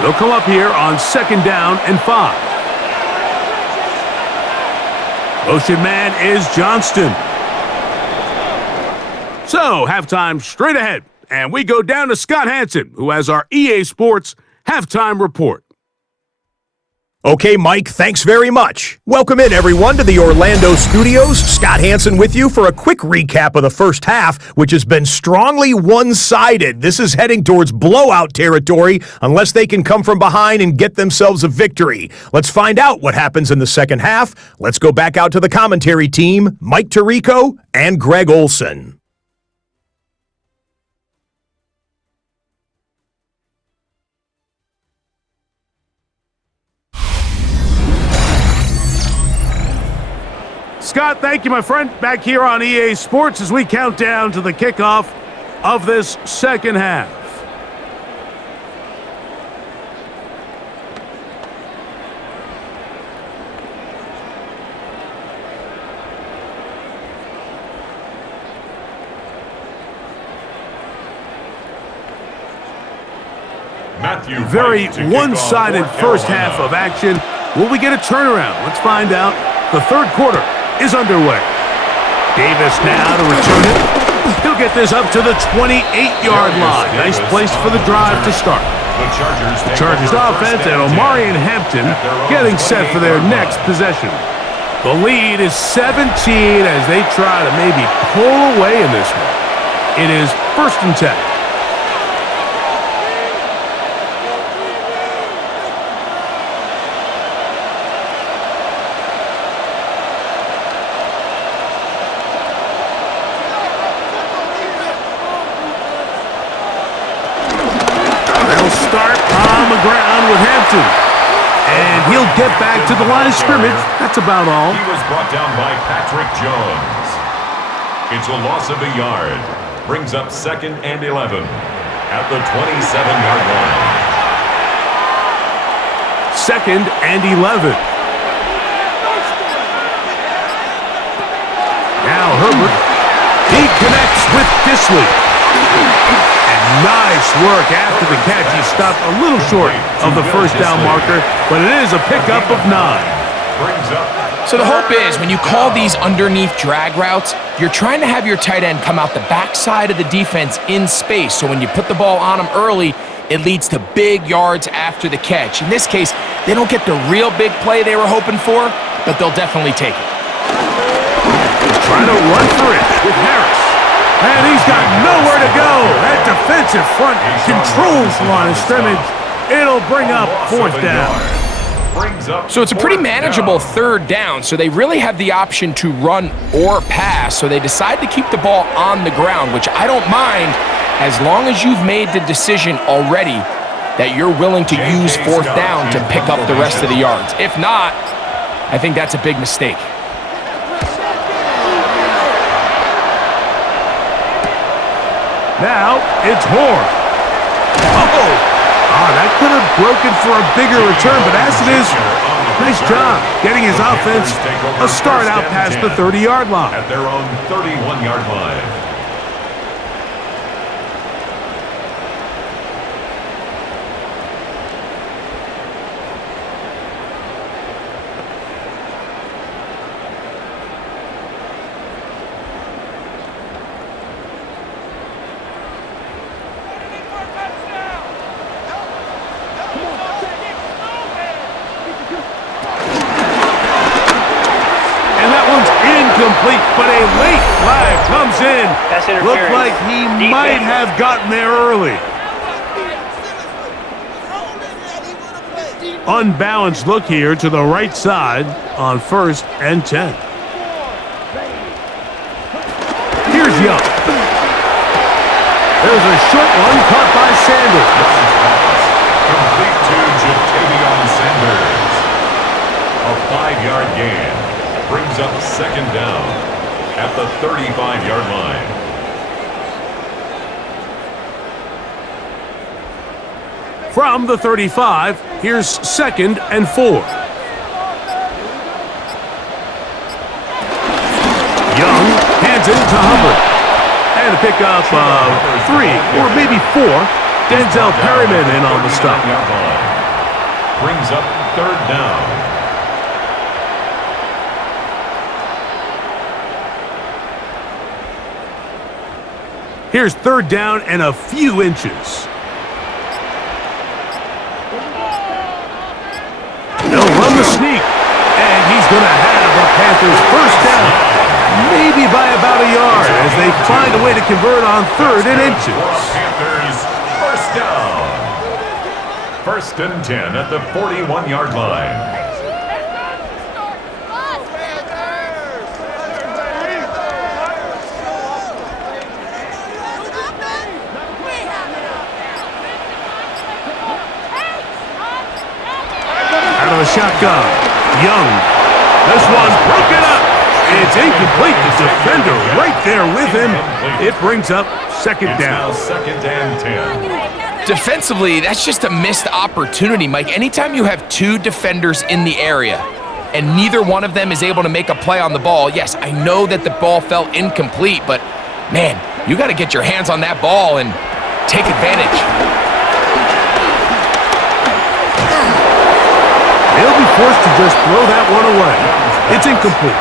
They'll come up here on 2nd down and 5. Motion man is Johnston. So, halftime straight ahead. And we go down to Scott Hansen, who has our EA Sports halftime report. Okay, Mike, thanks very much. Welcome in, everyone, to the Orlando studios. Scott Hansen with you for a quick recap of the first half, which has been strongly one-sided. This is heading towards blowout territory unless they can come from behind and get themselves a victory. Let's find out what happens in the second half. Let's go back out to the commentary team, Mike Tirico and Greg Olson. Scott, thank you, my friend. Back here on EA Sports as we count down to the kickoff of this second half. Very one-sided first half of action. Will we get a turnaround? Let's find out. The third quarter is underway. Davis now to return it. He'll get this up to the 28-yard line. Nice place for the drive to start. The Chargers offense and Omarion Hampton getting set for their next possession. The lead is 17 as they try to maybe pull away in this one. It is 1st and 10. With Hampton. And he'll get back to the line of scrimmage. That's about all. He was brought down by Patrick Jones. It's a loss of a yard. Brings up 2nd and 11 at the 27-yard line. 2nd and 11. Now Herbert. He connects with Disley. Nice work after the catch. He stopped a little short of the first down marker, but it is a pickup of 9. So the hope is when you call these underneath drag routes, you're trying to have your tight end come out the backside of the defense in space. So when you put the ball on him early, it leads to big yards after the catch. In this case, they don't get the real big play they were hoping for, but they'll definitely take it. Trying to run for it with Harris. And he's got nowhere to go. That defensive front controls the line of scrimmage. It'll bring up 4th down. So it's a pretty manageable 3rd down, so they really have the option to run or pass, so they decide to keep the ball on the ground, which I don't mind as long as you've made the decision already that you're willing to use 4th down to pick up the rest of the yards. If not, I think that's a big mistake. Now, it's Horn. That could have broken for a bigger return, but as it is, nice job getting his offense a start out past the 30-yard line. At their own 31-yard line. Incomplete, but a late flag comes in. Looked like he might have gotten there early. Unbalanced look here to the right side on 1st and 10. Here's Young. There's a short one caught by Sanders. Complete to Jatavion Sanders. A 5-yard gain. Brings up 2nd down at the 35-yard line. From the 35, here's 2nd and 4. Young hands it to Hubbard. And a pickup of 3 or maybe 4. Denzel Perryman in on the stop. Brings up 3rd down. Here's 3rd down and a few inches. They'll run the sneak, and he's going to have a Panthers 1st down, maybe by about a yard, as they find a way to convert on 3rd and inches. Panthers 1st down. 1st and 10 at the 41-yard line. Out of the shotgun, Young. This one's broken up. It's incomplete. The defender right there with him. It brings up second down. Now second and 10. Defensively, that's just a missed opportunity, Mike. Anytime you have two defenders in the area and neither one of them is able to make a play on the ball, yes, I know that the ball felt incomplete, but man, you got to get your hands on that ball and take advantage. They'll be forced to just throw that one away. It's incomplete.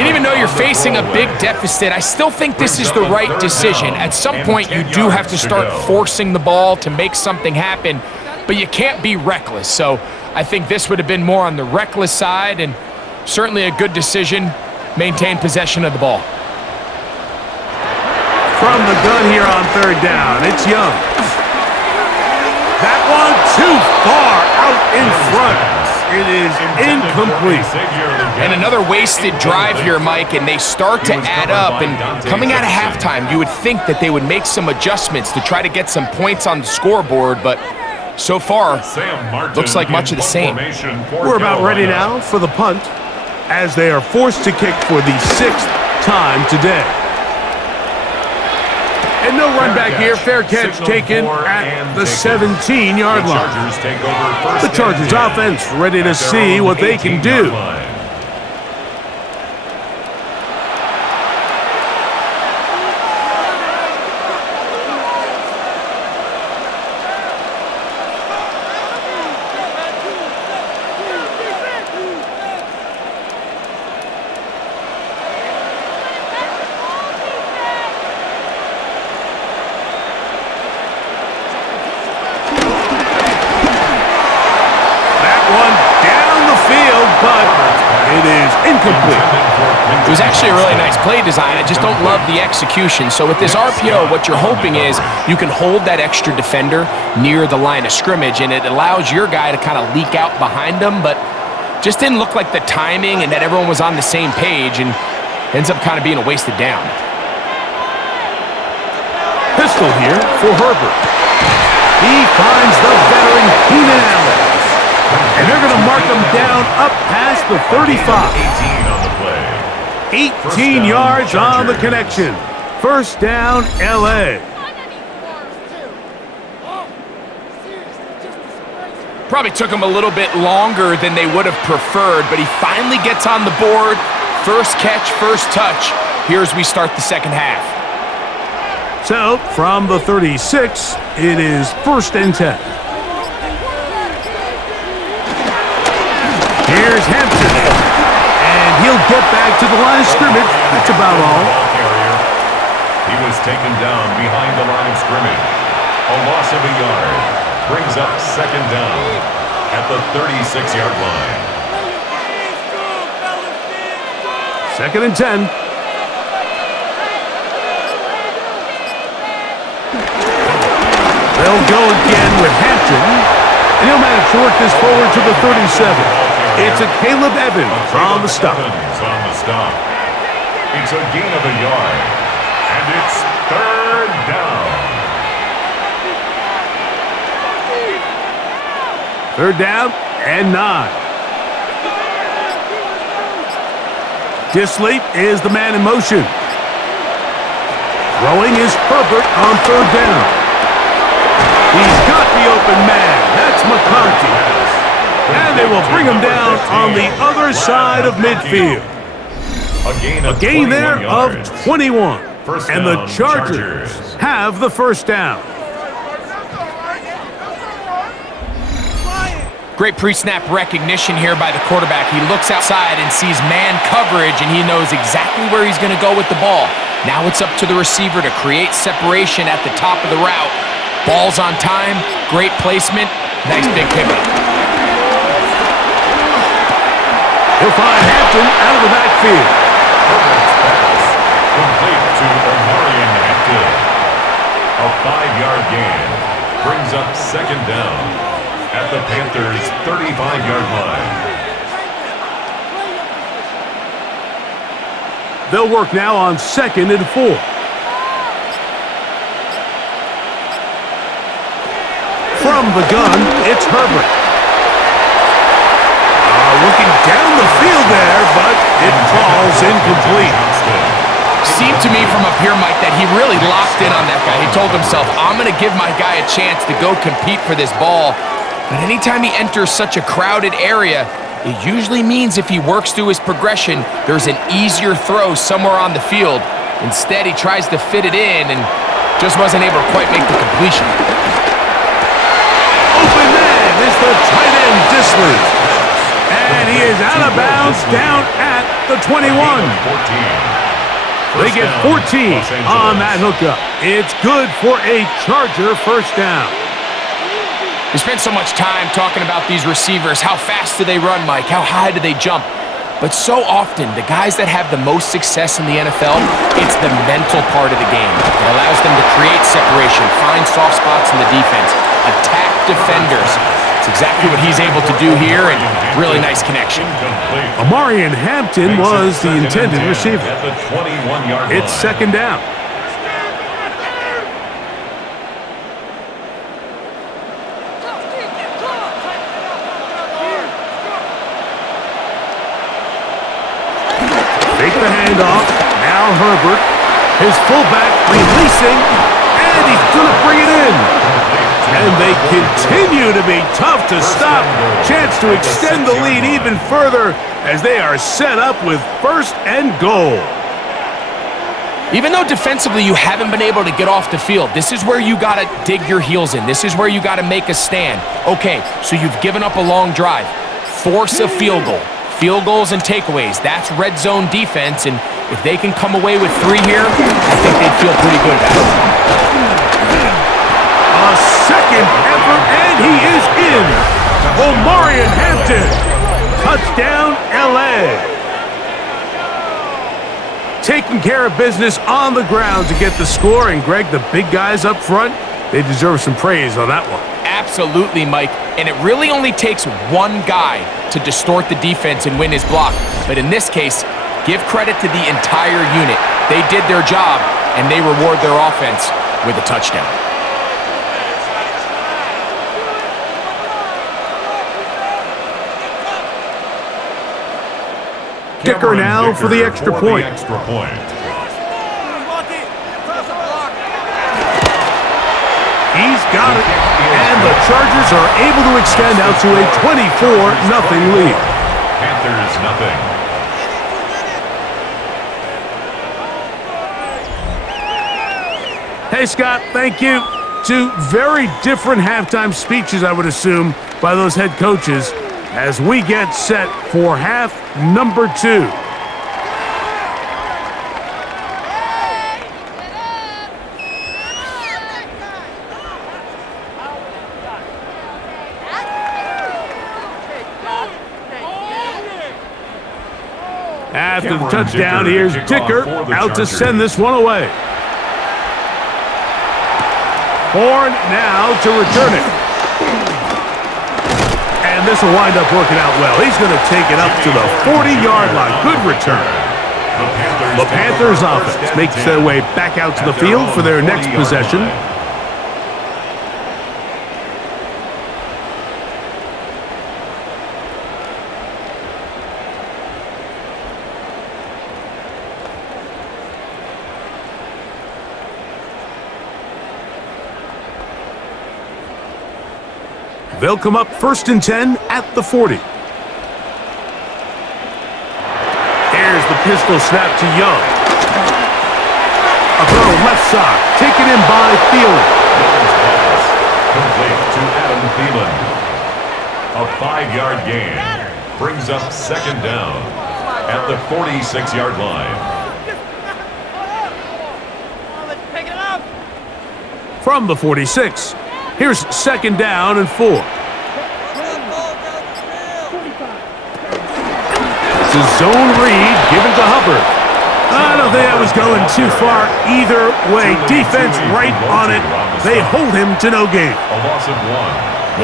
And even though you're facing a big deficit, I still think this is the right decision. At some point, you do have to start forcing the ball to make something happen, but you can't be reckless. So I think this would have been more on the reckless side, and certainly a good decision. Maintain possession of the ball. From the gun here on third down, it's Young. That one too far out in front. It is incomplete. And another wasted drive here, Mike, and they start to add up. And coming out of halftime, you would think that they would make some adjustments to try to get some points on the scoreboard, but so far, looks like much of the same. We're about ready now for the punt, as they are forced to kick for the 6th time today. And no run back here. Fair catch taken at the 17-yard line. The Chargers offense ready to see what they can do. It was actually a really nice play design. I just don't love the execution. So with this RPO, what you're hoping is you can hold that extra defender near the line of scrimmage, and it allows your guy to kind of leak out behind them, but just didn't look like the timing and that everyone was on the same page, and ends up kind of being a wasted down. Pistol here for Herbert. He finds the veteran Keenan Allen. And they're going to mark him down up past the 35. 18 yards on the connection. First down, L.A. Probably took him a little bit longer than they would have preferred, but he finally gets on the board. First catch, first touch. Here as we start the second half. So, from the 36, it is first and 10. Here's Hampton. And he'll get back to the line of scrimmage. That's about all. He was taken down behind the line of scrimmage. A loss of a yard brings up second down at the 36-yard line. Second and 10. They'll go again with Hampton. And he'll manage to work this forward to the 37. It's a Caleb Evans on the stop. It's a gain of a yard, and it's third down. Third down and 9. Disley is the man in motion. Throwing is Herbert on third down. He's got the open man. That's McConkey. And they will bring him down on the other side of midfield. A gain there of 21. And the Chargers have the first down. Great pre-snap recognition here by the quarterback. He looks outside and sees man coverage, and he knows exactly where he's going to go with the ball. Now it's up to the receiver to create separation at the top of the route. Ball's on time, great placement, nice big pivot. He'll find Hampton out of the backfield. Herbert's pass complete to Omarion Hampton. A 5-yard gain brings up second down at the Panthers' 35-yard line. They'll work now on second and 4. From the gun, it's Herbert. Looking down the field there, but it falls incomplete. Seemed to me from up here, Mike, that he really locked in on that guy. He told himself, I'm going to give my guy a chance to go compete for this ball. But anytime he enters such a crowded area, it usually means if he works through his progression, there's an easier throw somewhere on the field. Instead, he tries to fit it in and just wasn't able to quite make the completion. Open man is the tight end, Disley. And he is out of bounds down at the 21. They get 14 on that hookup. It's good for a Charger first down. We spent so much time talking about these receivers. How fast do they run, Mike? How high do they jump? But so often, the guys that have the most success in the NFL, it's the mental part of the game. It allows them to create separation, find soft spots in the defense, attack defenders. It's exactly what he's able to do here, and really nice connection. Amarian Hampton was the intended receiver. It's second down. Take the handoff. Now Herbert. His fullback releasing, and he's going to bring it in. And they continue to be tough to stop. Chance to extend the lead even further as they are set up with first and goal. Even though defensively you haven't been able to get off the field, this is where you got to dig your heels in. This is where you got to make a stand. Okay, so you've given up a long drive. Force a field goal. Field goals and takeaways, that's red zone defense, and if they can come away with 3 here, I think they'd feel pretty good about it. A second effort, and he is in. Omarion Hampton, touchdown LA. Taking care of business on the ground to get the score, and Greg, the big guys up front, they deserve some praise on that one. Absolutely, Mike, and it really only takes one guy to distort the defense and win his block. But in this case, give credit to the entire unit. They did their job, and they reward their offense with a touchdown. Dicker now for the extra point. He's got it, and the Chargers are able to extend out to a 24-0 lead. Panthers nothing. Hey, Scott, thank you. 2 very different halftime speeches, I would assume, by those head coaches as we get set for half number 2. After the touchdown, here's Dicker out to send this one away. Horn now to return it. And this will wind up working out well. He's going to take it up to the 40-yard line. Good return. The Panthers offense makes their way back out to the field for their next possession. They'll come up 1st and 10 at the 40. Here's the pistol snap to Young. A throw left side, taken in by Thielen. Complete to Adam Thielen. A 5-yard gain brings up 2nd down at the 46-yard line. From the 46. Here's 2nd down and 4. It's a zone read given to Hubbard. I don't think that was going too far either way. Defense right on it. They hold him to no gain. A loss of 1.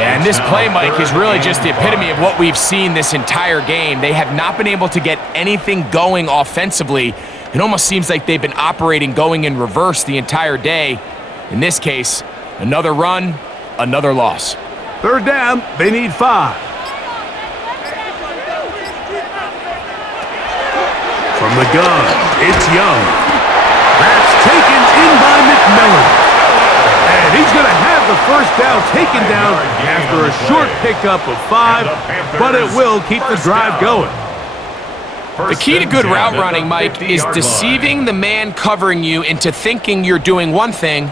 Yeah, and this play, Mike, is really just the epitome of what we've seen this entire game. They have not been able to get anything going offensively. It almost seems like they've been operating going in reverse the entire day. In this case, another run, another loss. 3rd down, they need 5. From the gun, it's Young. That's taken in by McMillan. And he's going to have the first down taken down after a short pickup of 5, but it will keep the drive going. The key to good route running, Mike, is deceiving the man covering you into thinking you're doing one thing,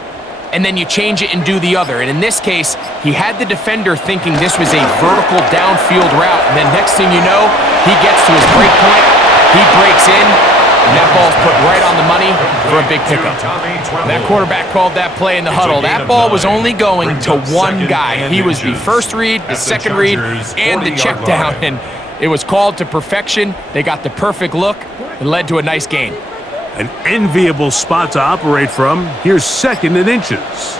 and then you change it and do the other. And in this case, he had the defender thinking this was a vertical downfield route, and then next thing you know, he gets to his break point, he breaks in, and that ball's put right on the money for a big pickup. That quarterback called that play in the huddle. That ball was only going to one guy. He was the first read, the second read, and the check down, and it was called to perfection. They got the perfect look. It led to a nice gain. An enviable spot to operate from. Here's 2nd and inches.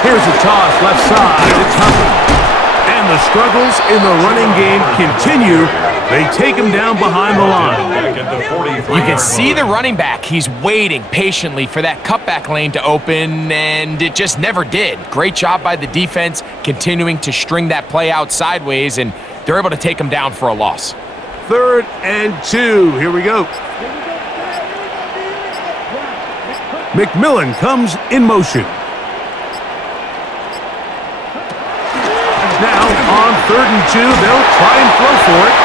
Here's a toss left side. It's Hubbard. And the struggles in the running game continue. They take him down behind the line. You can see the running back. He's waiting patiently for that cutback lane to open, and it just never did. Great job by the defense continuing to string that play out sideways, and they're able to take him down for a loss. 3rd and 2. Here we go. McMillan comes in motion. Now, on 3rd and 2, they'll try and throw for it.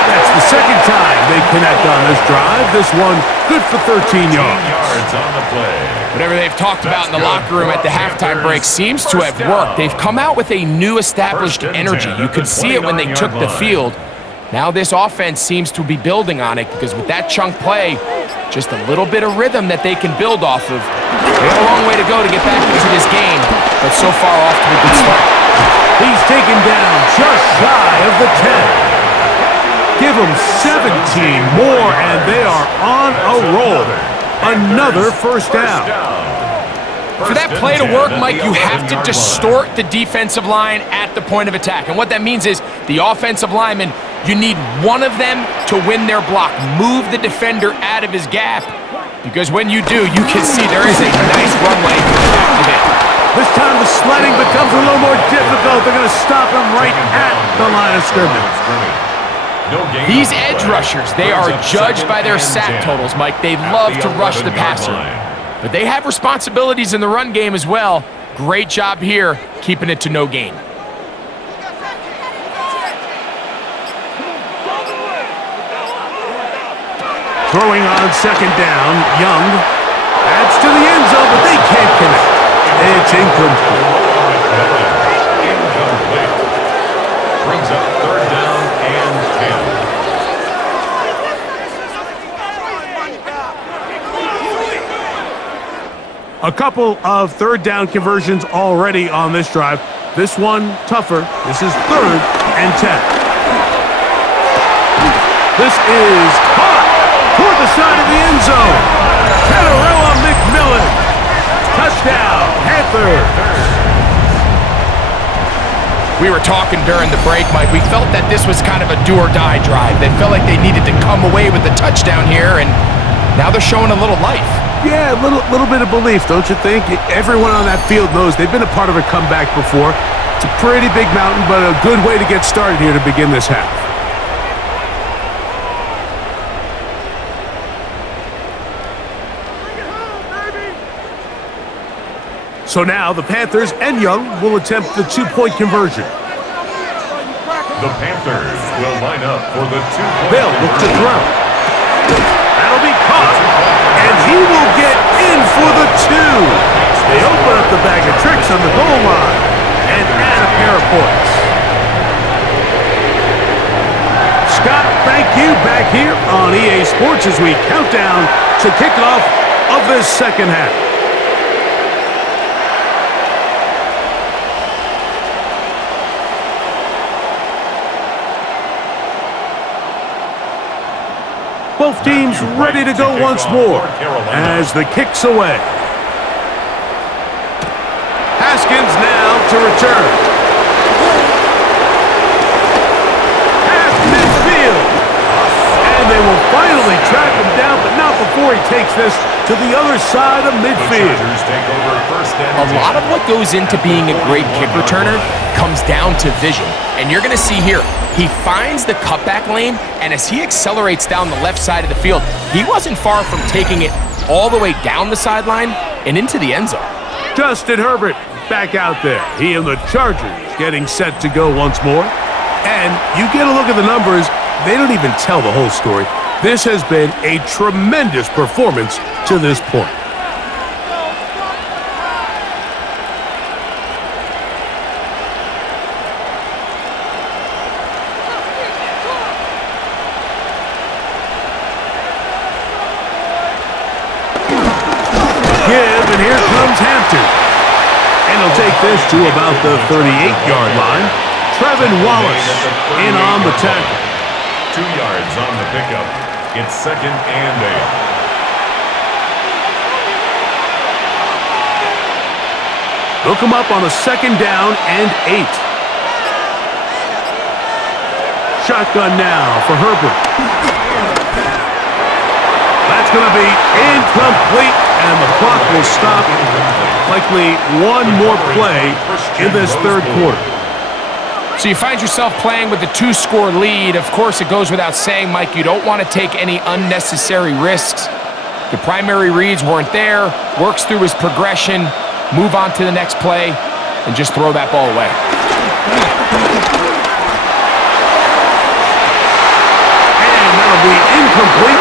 That's the second time they connect on this drive. This one good for 13 yards. On the play. Whatever they've talked about in the locker room at the halftime break seems to have worked. They've come out with a new established energy. You could see it when they took the field. Now this offense seems to be building on it because with that chunk play, just a little bit of rhythm that they can build off of. They have a long way to go to get back into this game, but so far off to a good start. He's taken down just shy of the 10. Give them 17 more, and they are on a roll. Another first down. For that play to work, Mike, you have to distort the defensive line at the point of attack. And what that means is the offensive lineman, you need one of them to win their block. Move the defender out of his gap, because when you do, you can see there is a nice runway for the back of it. This time the sledding becomes a little more difficult. They're going to stop him right at the line of scrimmage. These edge rushers, they are judged by their sack totals, Mike. They love to rush the passer. But they have responsibilities in the run game as well. Great job here, keeping it to no gain. Throwing on 2nd down, Young. That's to the end zone, but they can't connect. It's incomplete. Brings up 3rd down and 10. A couple of 3rd down conversions already on this drive. This one tougher. This is 3rd and 10. This is caught toward the side of the end zone. Panarella McMillan. Touchdown, Panthers. We were talking during the break, Mike. We felt that this was kind of a do-or-die drive. They felt like they needed to come away with the touchdown here, and now they're showing a little life. Yeah, a little bit of belief, don't you think? Everyone on that field knows they've been a part of a comeback before. It's a pretty big mountain, but a good way to get started here to begin this half. So now the Panthers and Young will attempt the 2-point conversion. The Panthers will line up for the 2-point They'll look to throw. That'll be caught, and he will get in for the 2. They open up the bag of tricks on the goal line and add a pair of points. Scott, thank you back here on EA Sports as we count down to kickoff of this second half. Both teams ready to go once more as the kick's away. Haskins now to return. Past midfield. And they will finally track him down, but not before he takes this to the other side of midfield. A lot of what goes into being a great kick returner comes down to vision. And you're going to see here, he finds the cutback lane, and as he accelerates down the left side of the field, he wasn't far from taking it all the way down the sideline and into the end zone. Justin Herbert back out there. He and the Chargers getting set to go once more. And you get a look at the numbers, they don't even tell the whole story. This has been a tremendous performance to this point. And here comes Hampton. And he'll take this to about the 38-yard line. Trevin Wallace in on the tackle. 2 yards on the pickup. It's 2nd and 8. They'll come up on a 2nd down and 8. Shotgun now for Herbert. That's going to be incomplete, and the clock will stop. Likely one more play in this third quarter. So you find yourself playing with a 2-score lead. Of course, it goes without saying, Mike, you don't want to take any unnecessary risks. The primary reads weren't there. Works through his progression, move on to the next play, and just throw that ball away. And that'll be incomplete.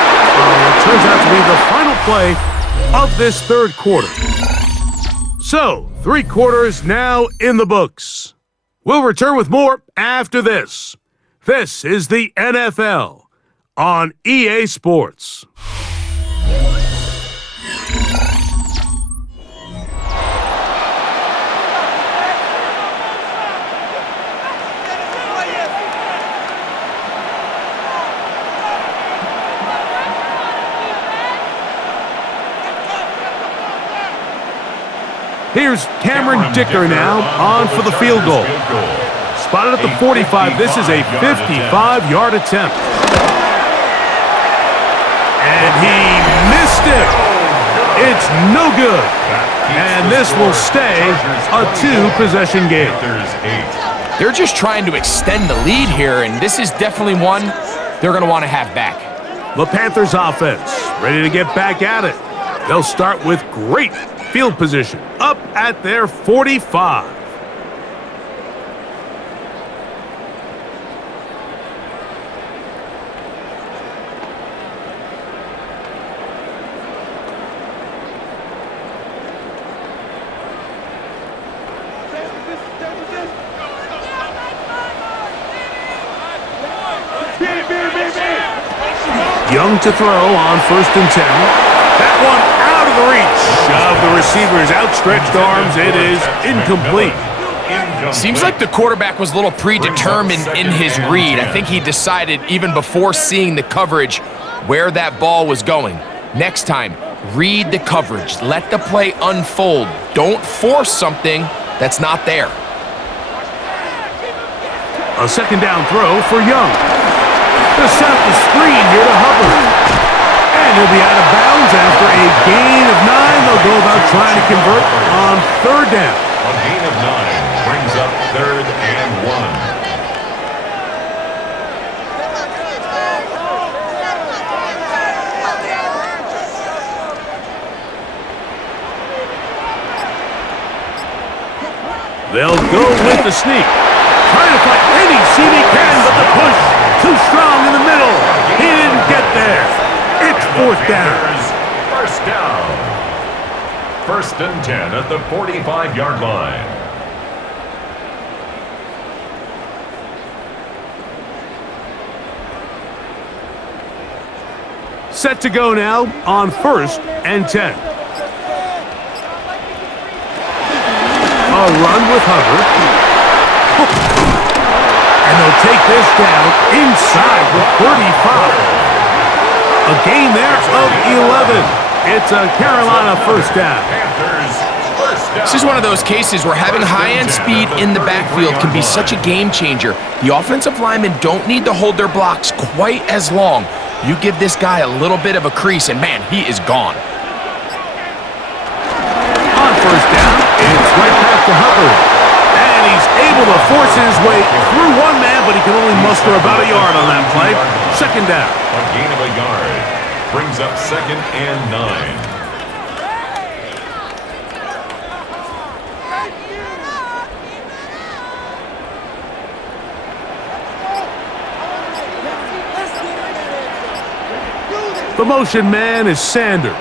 It turns out to be the final play of this third quarter. So, 3 quarters now in the books. We'll return with more after this. This is the NFL on EA Sports. Here's Cameron Dicker now on for the field goal. Spotted at the 45. This is a 55-yard attempt. And he missed it. It's no good. And this will stay a 2-possession game. They're just trying to extend the lead here, and this is definitely one they're going to want to have back. The Panthers offense ready to get back at it. They'll start with great field position up at their 45. Young to throw on 1st and 10. That one out of the reach of the receiver's outstretched arms. It is incomplete. Seems like the quarterback was a little predetermined in his read. I think he decided even before seeing the coverage where that ball was going. Next time, read the coverage. Let the play unfold. Don't force something that's not there. A 2nd down throw for Young. They'll set up the screen here to Hubbard. And he'll be out of bounds after a gain of 9. They'll go about trying to convert on 3rd down. A gain of 9 brings up 3rd and 1. They'll go with the sneak. Trying to find any seam he can, but the push too strong in the middle. He didn't get there. It's 4th down. 1st down. 1st and 10 at the 45-yard line. Set to go now on 1st and 10. A run with Hubbard. And they'll take this down inside the 35. A gain there of 11. It's a Carolina 1st down. This is one of those cases where having high-end speed in the backfield can be such a game changer. The offensive linemen don't need to hold their blocks quite as long. You give this guy a little bit of a crease, and man, he is gone. first down. It's right back to Hubbard. And he's able to force his way through one man, but he can only muster about a yard on that play. Second down. A gain of a yard. Brings up 2nd and 9. The motion man is Sanders.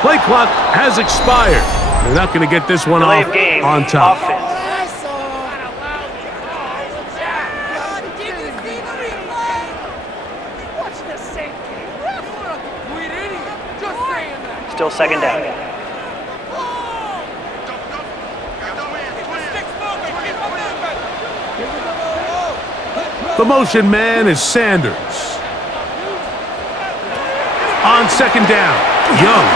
Play clock has expired. They're not going to get this one off on top. Still second down. The motion man is Sanders. On second down, Young.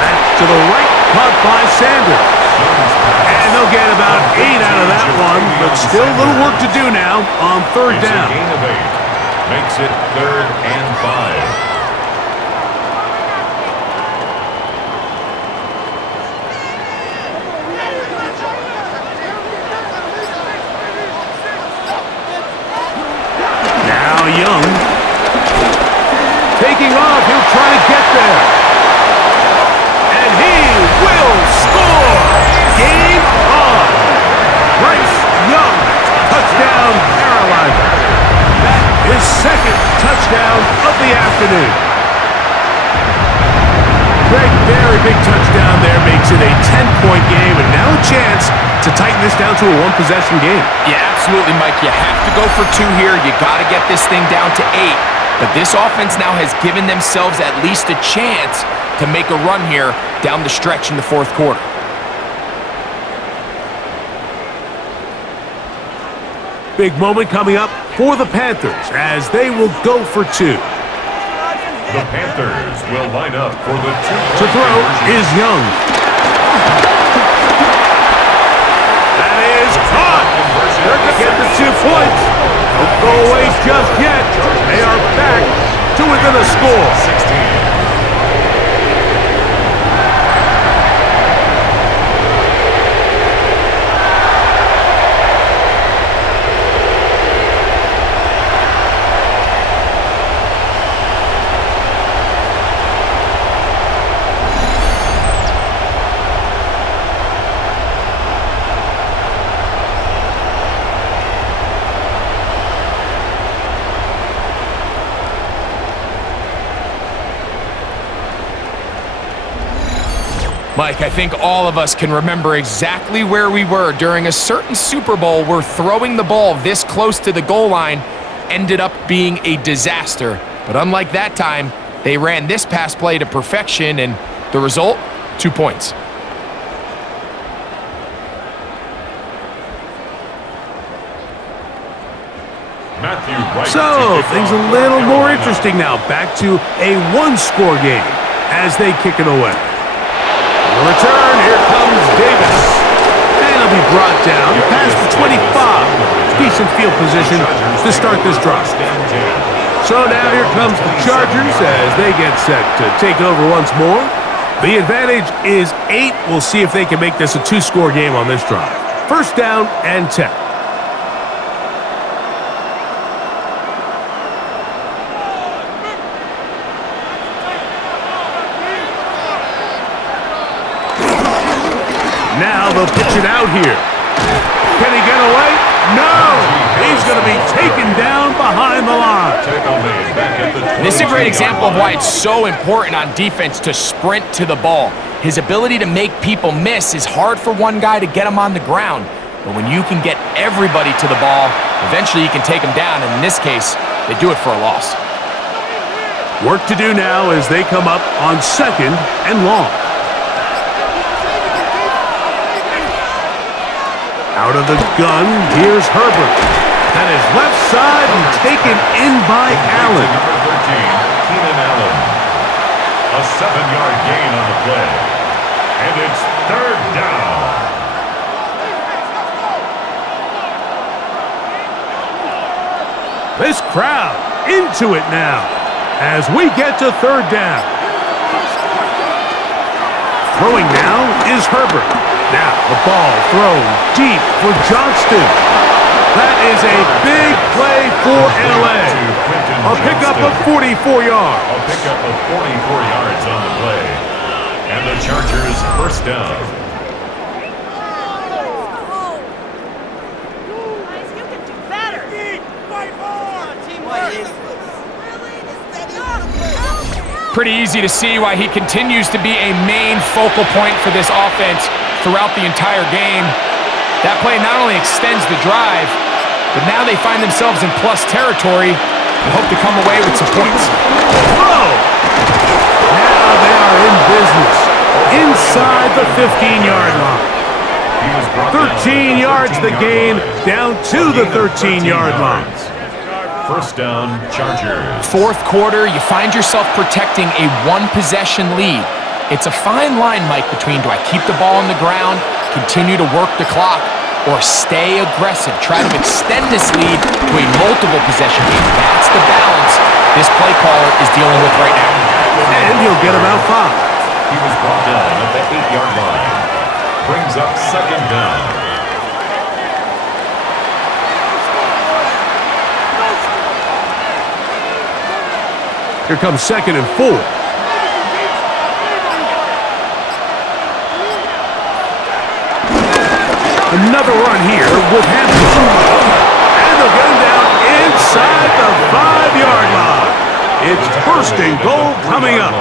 Back to the right, caught by Sanders. And they'll get about 8 out of that one, but still a little work to do now on third down. It's a gain of 8. Makes it 3rd and 5. Young taking off, he'll try to get there. And he will score! Game on! Bryce Young, touchdown Carolina. That is 2nd touchdown of the afternoon. Greg, very big touchdown there, makes it a 10-point game, and now a chance to tighten this down to a one-possession game. Yeah, absolutely, Mike. You have to go for 2 here. You got to get this thing down to 8. But this offense now has given themselves at least a chance to make a run here down the stretch in the 4th quarter. Big moment coming up for the Panthers as they will go for 2. The Panthers will line up for the 2. To throw is Young. That is caught. They're going to get the 2 points. Don't go away just yet. They are back to within a score. 16. Mike, I think all of us can remember exactly where we were during a certain Super Bowl where throwing the ball this close to the goal line ended up being a disaster. But unlike that time, they ran this pass play to perfection, and the result, 2 points. So, things a little more interesting now. Back to a 1-score game as they kick it away. The return, here comes Davis. And he'll be brought down past the 25. Decent field position to start this drive. So now here comes the Chargers as they get set to take over once more. The advantage is 8. We'll see if they can make this a 2-score game on this drive. First down and 10. Now they'll pitch it out here. Can he get away? No! He's going to be taken down behind the line. This is a great example of why it's so important on defense to sprint to the ball. His ability to make people miss is hard for one guy to get him on the ground. But when you can get everybody to the ball, eventually you can take them down. And in this case, they do it for a loss. Work to do now as they come up on 2nd and long. Out of the gun, here's Herbert. That is left side and taken in by Allen. Number 13, Keenan Allen. A 7-yard gain on the play. And it's 3rd down. This crowd into it now as we get to 3rd down. Throwing now is Herbert. Now the ball thrown deep for Johnston. That is a big play for LA. A pickup of 44 yards. A pickup of 44 yards on the play. And the Chargers first down. Pretty easy to see why he continues to be a main focal point for this offense throughout the entire game. That play not only extends the drive, but now they find themselves in plus territory and hope to come away with some points. Oh! Now they are in business inside the 15-yard line. 13 yards the gain, down to the 13-yard line. First down, Chargers. Fourth quarter, you find yourself protecting a one-possession lead. It's a fine line, Mike, between do I keep the ball on the ground, continue to work the clock, or stay aggressive, try to extend this lead to a multiple possession game. That's the balance this play caller is dealing with right now. And he'll get about 5. He was brought down at the 8-yard line. Brings up second down. Here comes 2nd and 4. Another run here with Hampton. And they'll get him down inside the 5-yard line. It's first and goal coming up.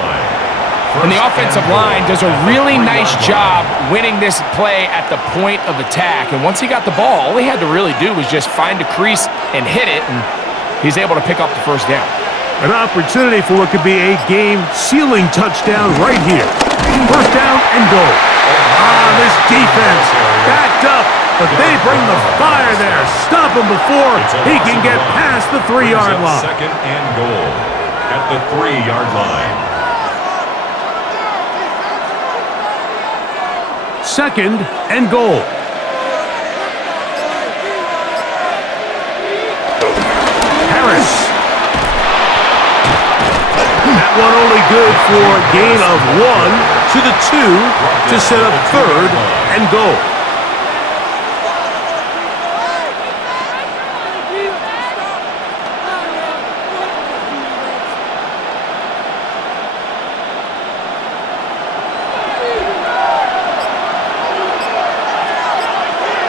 And the offensive line does a really nice job winning this play at the point of attack. And once he got the ball, all he had to really do was just find a crease and hit it, and he's able to pick up the first down. An opportunity for what could be a game-sealing touchdown right here. First down and goal. This defense backed up, but they bring the fire there. Stop him before he can get past the 3-yard line. Second and goal at the 3-yard line. Second and goal. Harris. That one only good for a gain of 1 to the 2 to set up third and goal.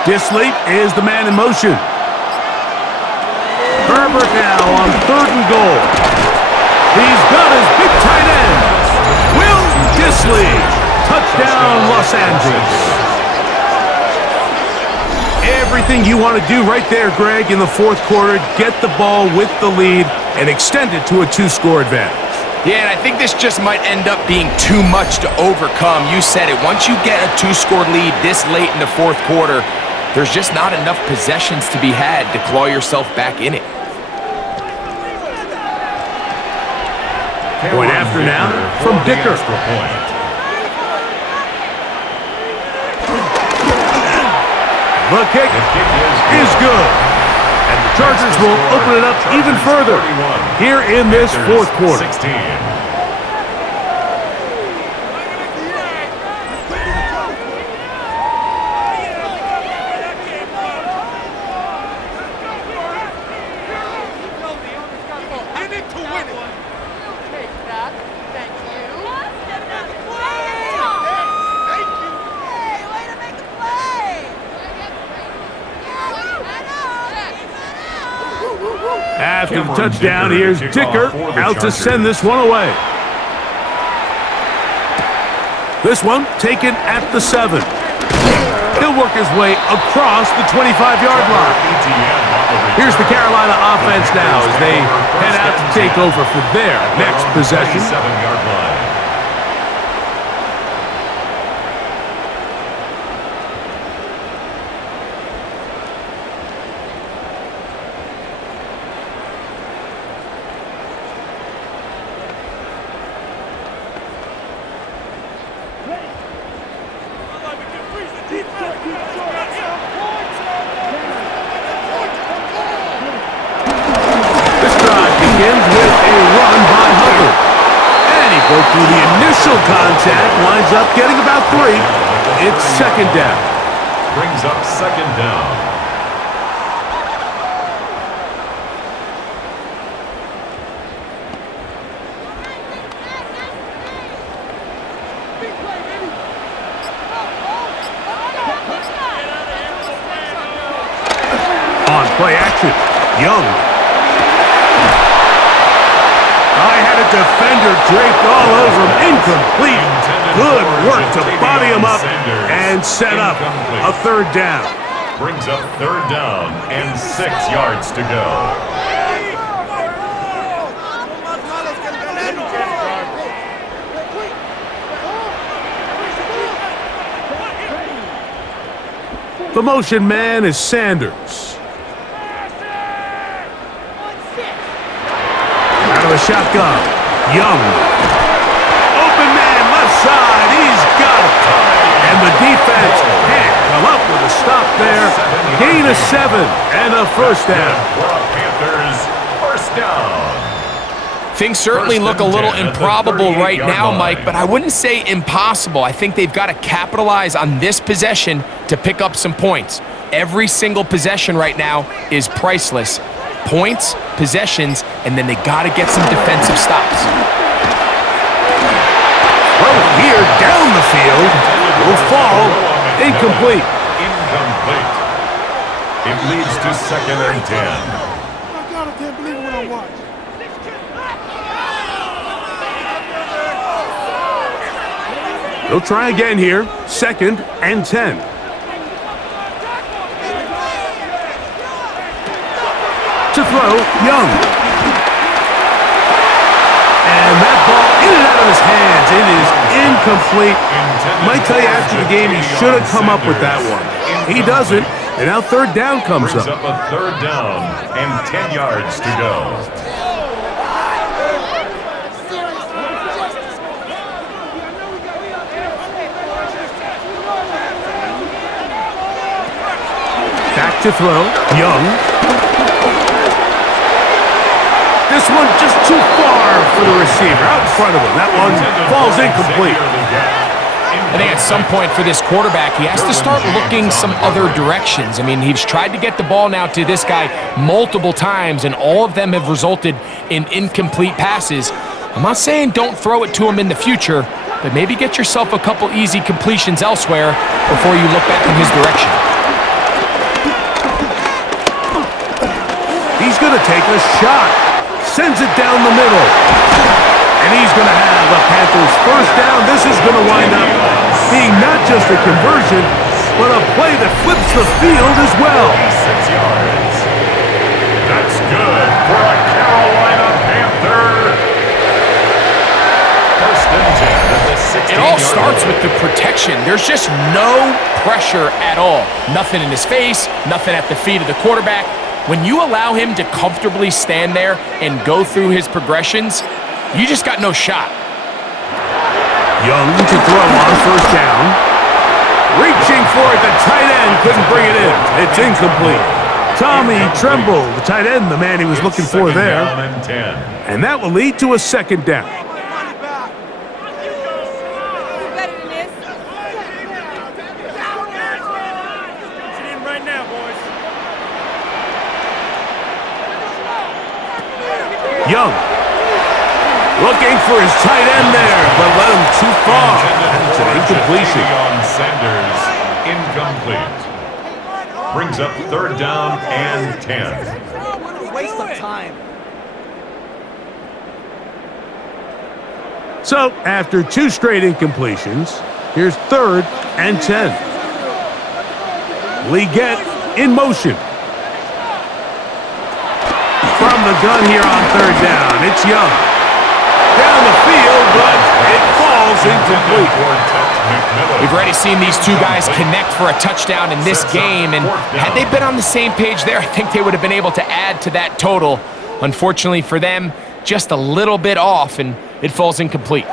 Disley is the man in motion. Herbert now on 3rd and goal. He's got his big tight end, Will Disley. Touchdown, Los Angeles. Everything you want to do right there, Greg, in the fourth quarter. Get the ball with the lead and extend it to a 2-score advantage. Yeah, and I think this just might end up being too much to overcome. You said it. Once you get a 2-score lead this late in the fourth quarter, there's just not enough possessions to be had to claw yourself back in it. Point after now from Dicker. The kick is good. And the Chargers will open it up even further here in this fourth quarter. 16. After the touchdown, here's Dicker out to send this one away. This one taken at the 7. He'll work his way across the 25-yard line. Here's the Carolina offense now as they head out to take over for their next possession. 7-yard line. Go through the initial contact, winds up getting about 3. It's second down. Brings up second down. On play action, Young. I had a defender draped all over him. Incomplete. Good work to body him up and set up a third down. Brings up third down and 6 yards to go. The motion man is Sanders. Out of the shotgun, Young. Open man, left side, he's got it. And the defense can't come up with a stop there. Gain of 7 and a first down. Panthers, first down. Things certainly look a little improbable right now, Mike, but I wouldn't say impossible. I think they've got to capitalize on this possession to pick up some points. Every single possession right now is priceless. Points, possessions, and then they got to get some defensive stops. Well, here down the field will fall incomplete. Incomplete. It leads to second and 10. My God, I can't believe what I watched. They'll try again here, second and 10. To throw, Young. And that ball in and out of his hands. It is incomplete. Might tell you after the game he should have come up with that one. He doesn't, and now third down comes Brings up. up a third down and 10 yards to go. Back to throw, Young. This one just too far for the receiver, out in front of him. That one falls incomplete. I think at some point for this quarterback, he has to start looking some other directions. I mean, he's tried to get the ball now to this guy multiple times, and all of them have resulted in incomplete passes. I'm not saying don't throw it to him in the future, but maybe get yourself a couple easy completions elsewhere before you look back in his direction. He's going to take a shot. Sends it down the middle. And he's going to have a Panthers first down. This is going to wind up being not just a conversion, but a play that flips the field as well. 6 yards. That's good for a Carolina Panther. First and 10 at the 16-yard line. It all starts with the protection. There's just no pressure at all. Nothing in his face, nothing at the feet of the quarterback. When you allow him to comfortably stand there and go through his progressions, you just got no shot. Young to throw on first down. Reaching for it, the tight end couldn't bring it in. It's incomplete. Tommy Tremble, the tight end, the man he was looking for there. And that will lead to a second down. Young, looking for his tight end there, but let him too far. It's an incompletion. On Sanders, incomplete. Brings up third down and 10. What a waste of time. So, after 2 straight incompletions, here's third and 10. Leggett in motion. From the gun here on third down, it's Young. Down the field, but it falls incomplete. We've already seen these two guys connect for a touchdown in this game, and had they been on the same page there, I think they would have been able to add to that total. Unfortunately for them, just a little bit off, and it falls incomplete.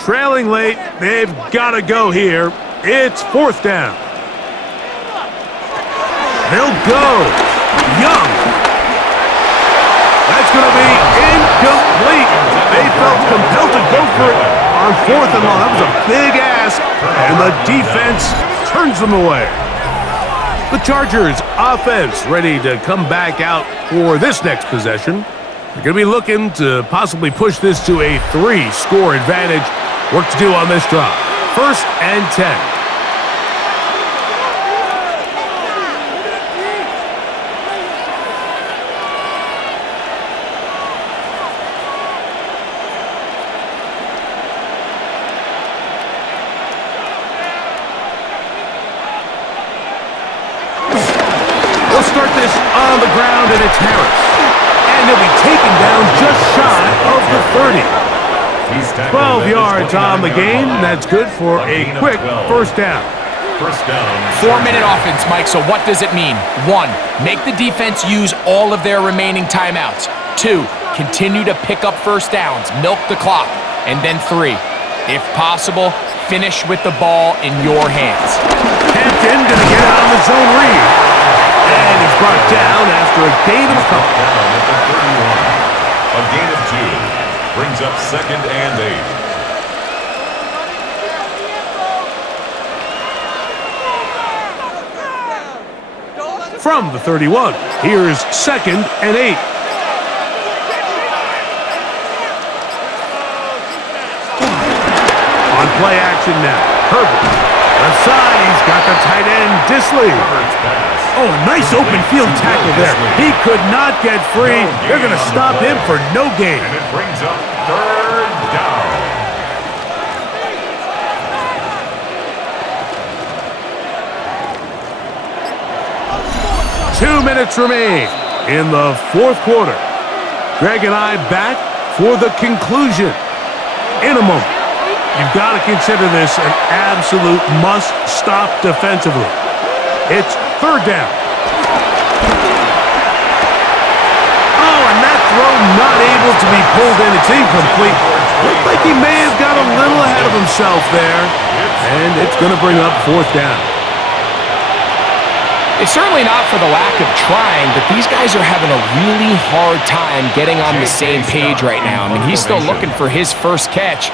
Trailing late, they've got to go here. It's fourth down. They'll go. Young. going to be incomplete. They felt compelled to go for it on 4th and long. That was a big ask, and the defense turns them away. The Chargers offense ready to come back out for this next possession. They're going to be looking to possibly push this to a 3-score advantage. Work to do on this drive. 1st and 10. On the ground, and it's Harris. And he'll be taken down just shy of the 30. 12 yards on the game. That's good for a quick first down. 4-minute offense, Mike, so what does it mean? 1, make the defense use all of their remaining timeouts. 2, continue to pick up first downs, milk the clock. And then 3, if possible, finish with the ball in your hands. Hampton gonna get out on the zone read. And he's brought down after a gain of a couple. Down at the 31. A gain of 2. Brings up 2nd and 8. From the 31, here's 2nd and 8. On play action now, Herbert. Left side, he's got the tight end, Disley. Oh, nice open field tackle there. He could not get free. They're going to stop him for no gain. And it brings up 3rd down. Two minutes remain in the 4th quarter. Greg and I back for the conclusion in a moment. You've got to consider this an absolute must-stop defensively. It's 3rd down. Oh, and that throw not able to be pulled in. It's incomplete. Looked like he may have got a little ahead of himself there. And it's going to bring up 4th down. It's certainly not for the lack of trying, but these guys are having a really hard time getting on the same page right now. I mean, he's still looking for his first catch,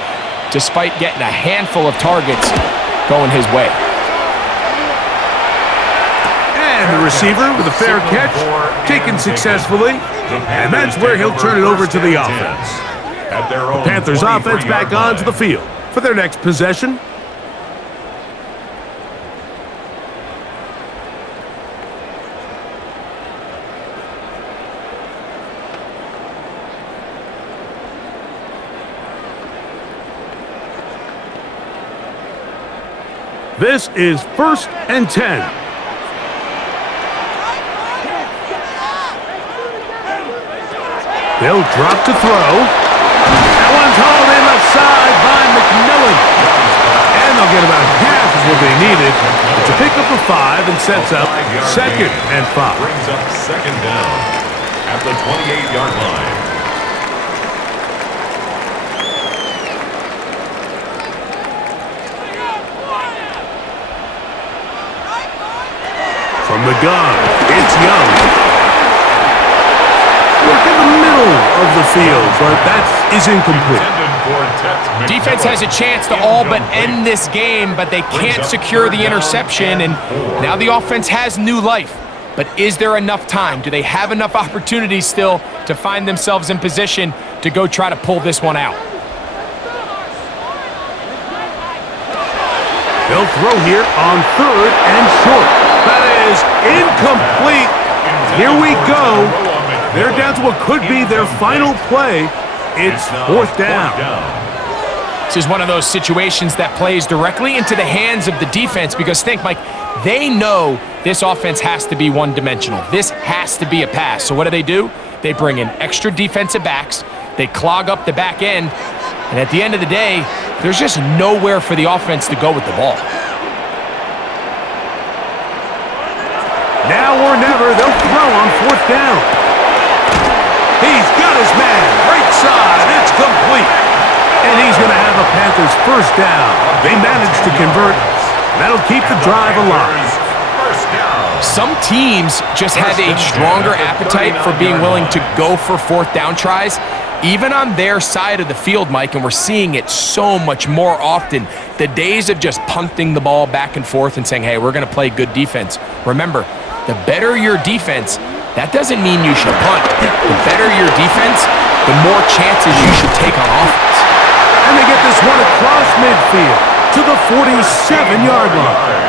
despite getting a handful of targets going his way. And the receiver with a fair catch, taken successfully, and that's where he'll turn it over to the offense. The Panthers offense back onto the field for their next possession. This is 1st and 10. They'll drop to throw. That one's hauled in left side by McMillan. And they'll get about half of what they needed. It's a pickup of 5 and sets up 2nd and 5. Brings up 2nd down at the 28-yard line. From the gun, it's Young. Work in the middle of the field, but that is incomplete. Defense has a chance to all but end this game, but they can't secure the interception, and now the offense has new life. But is there enough time? Do they have enough opportunities still to find themselves in position to go try to pull this one out? They'll throw here on 3rd and short. That is incomplete. Here we go. They're down to what could be their final play. It's 4th down. This is one of those situations that plays directly into the hands of the defense because think, Mike, they know this offense has to be one-dimensional. This has to be a pass. So what do? They bring in extra defensive backs. They clog up the back end. And at the end of the day, there's just nowhere for the offense to go with the ball. Now or never, they'll throw on 4th down. He's got his man. Right side. It's complete. And he's going to have a Panthers first down. They managed to convert. That'll keep the drive alive. First down. Some teams just have a stronger appetite for being willing to go for fourth down tries, even on their side of the field, Mike, and we're seeing it so much more often. The days of just punting the ball back and forth and saying, hey, we're going to play good defense. Remember, the better your defense, that doesn't mean you should punt. The better your defense, the more chances you should take on offense. And they get this one across midfield to the 47-yard line.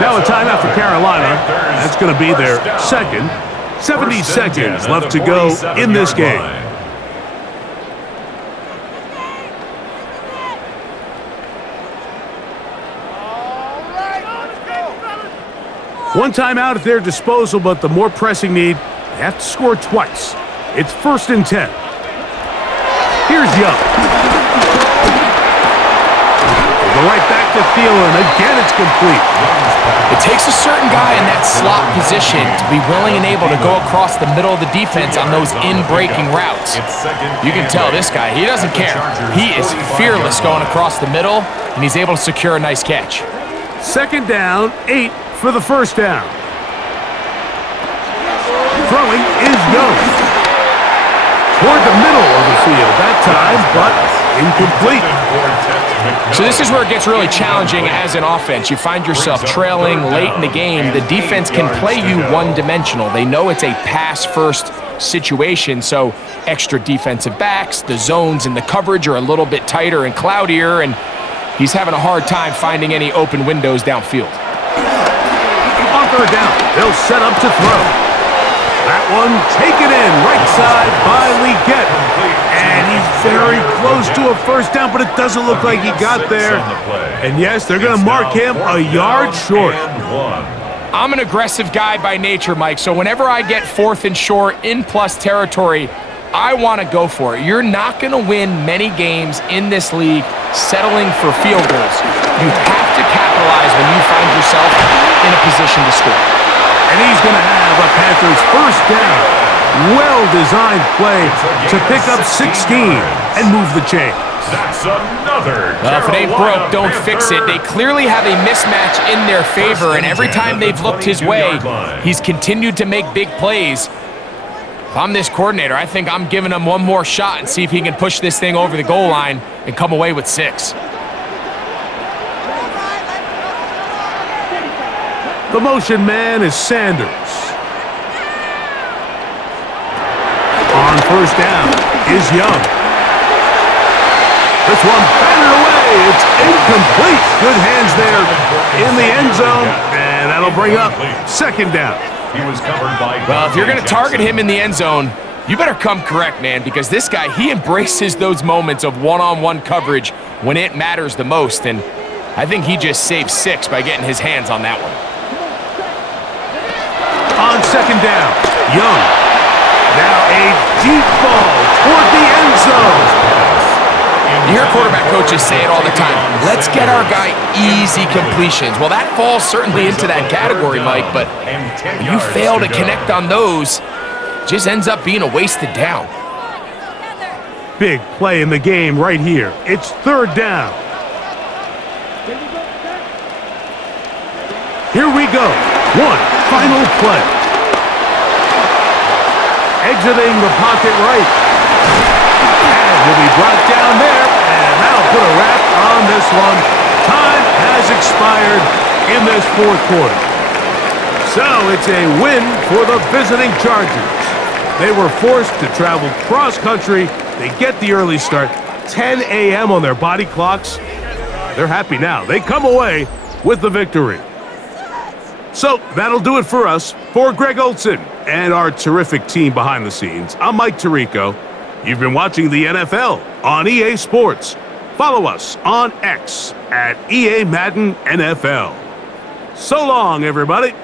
Now a timeout for Carolina. That's going to be their second. 70 seconds left to go in this game. One timeout at their disposal, but the more pressing need, they have to score twice. It's 1st and 10. Here's Young. Go right back to Thielen. Again, it's complete. It takes a certain guy in that slot position to be willing and able to go across the middle of the defense on those in-breaking routes. You can tell this guy, he doesn't care. He is fearless going across the middle, and he's able to secure a nice catch. 2nd down, 8 for the 1st down. Throwing is Young. Toward the middle of the field that time, but incomplete. So this is where it gets really challenging as an offense. You find yourself trailing late in the game. The defense can play you one-dimensional. They know it's a pass-first situation, so extra defensive backs, the zones and the coverage are a little bit tighter and cloudier, and he's having a hard time finding any open windows downfield. On 3rd down, they'll set up to throw. That one taken in right side by Leggett. And he's very close to a 1st down, but it doesn't look like he got there. And yes, they're going to mark him a yard short. I'm an aggressive guy by nature, Mike, so whenever I get 4th and short in plus territory, I want to go for it. You're not going to win many games in this league settling for field goals. You have to capitalize when you find yourself in a position to score. And he's going to have a Panthers 1st down. Well-designed play to pick up 16 and move the chains. That's another. Well, if it ain't broke, don't fix it. They clearly have a mismatch in their favor, and every time they've looked his way, he's continued to make big plays. If I'm this coordinator, I think I'm giving him one more shot and see if he can push this thing over the goal line and come away with 6. The motion man is Sanders. On 1st down is Young. This one batted away. It's incomplete. Good hands there in the end zone, and that'll bring up 2nd down. He was covered by. Well, if you're going to target him in the end zone, you better come correct, man, because this guy, he embraces those moments of one-on-one coverage when it matters the most, and I think he just saved 6 by getting his hands on that one. On 2nd down, Young. Now a deep ball toward the end zone. You hear quarterback coaches say it all the time. Let's get our guy easy completions. Well, that falls certainly into that category, Mike, but when you fail to connect on those, it just ends up being a wasted down. Big play in the game right here. It's 3rd down. Here we go. One final play. Exiting the pocket right. And will be brought down there, and that'll put a wrap on this one. Time has expired in this 4th quarter. So it's a win for the visiting Chargers. They were forced to travel cross-country. They get the early start, 10 a.m. on their body clocks. They're happy now. They come away with the victory. So that'll do it for us. For Greg Olson and our terrific team behind the scenes, I'm Mike Tirico. You've been watching the NFL on EA Sports. Follow us on X at EA Madden NFL. So long, everybody.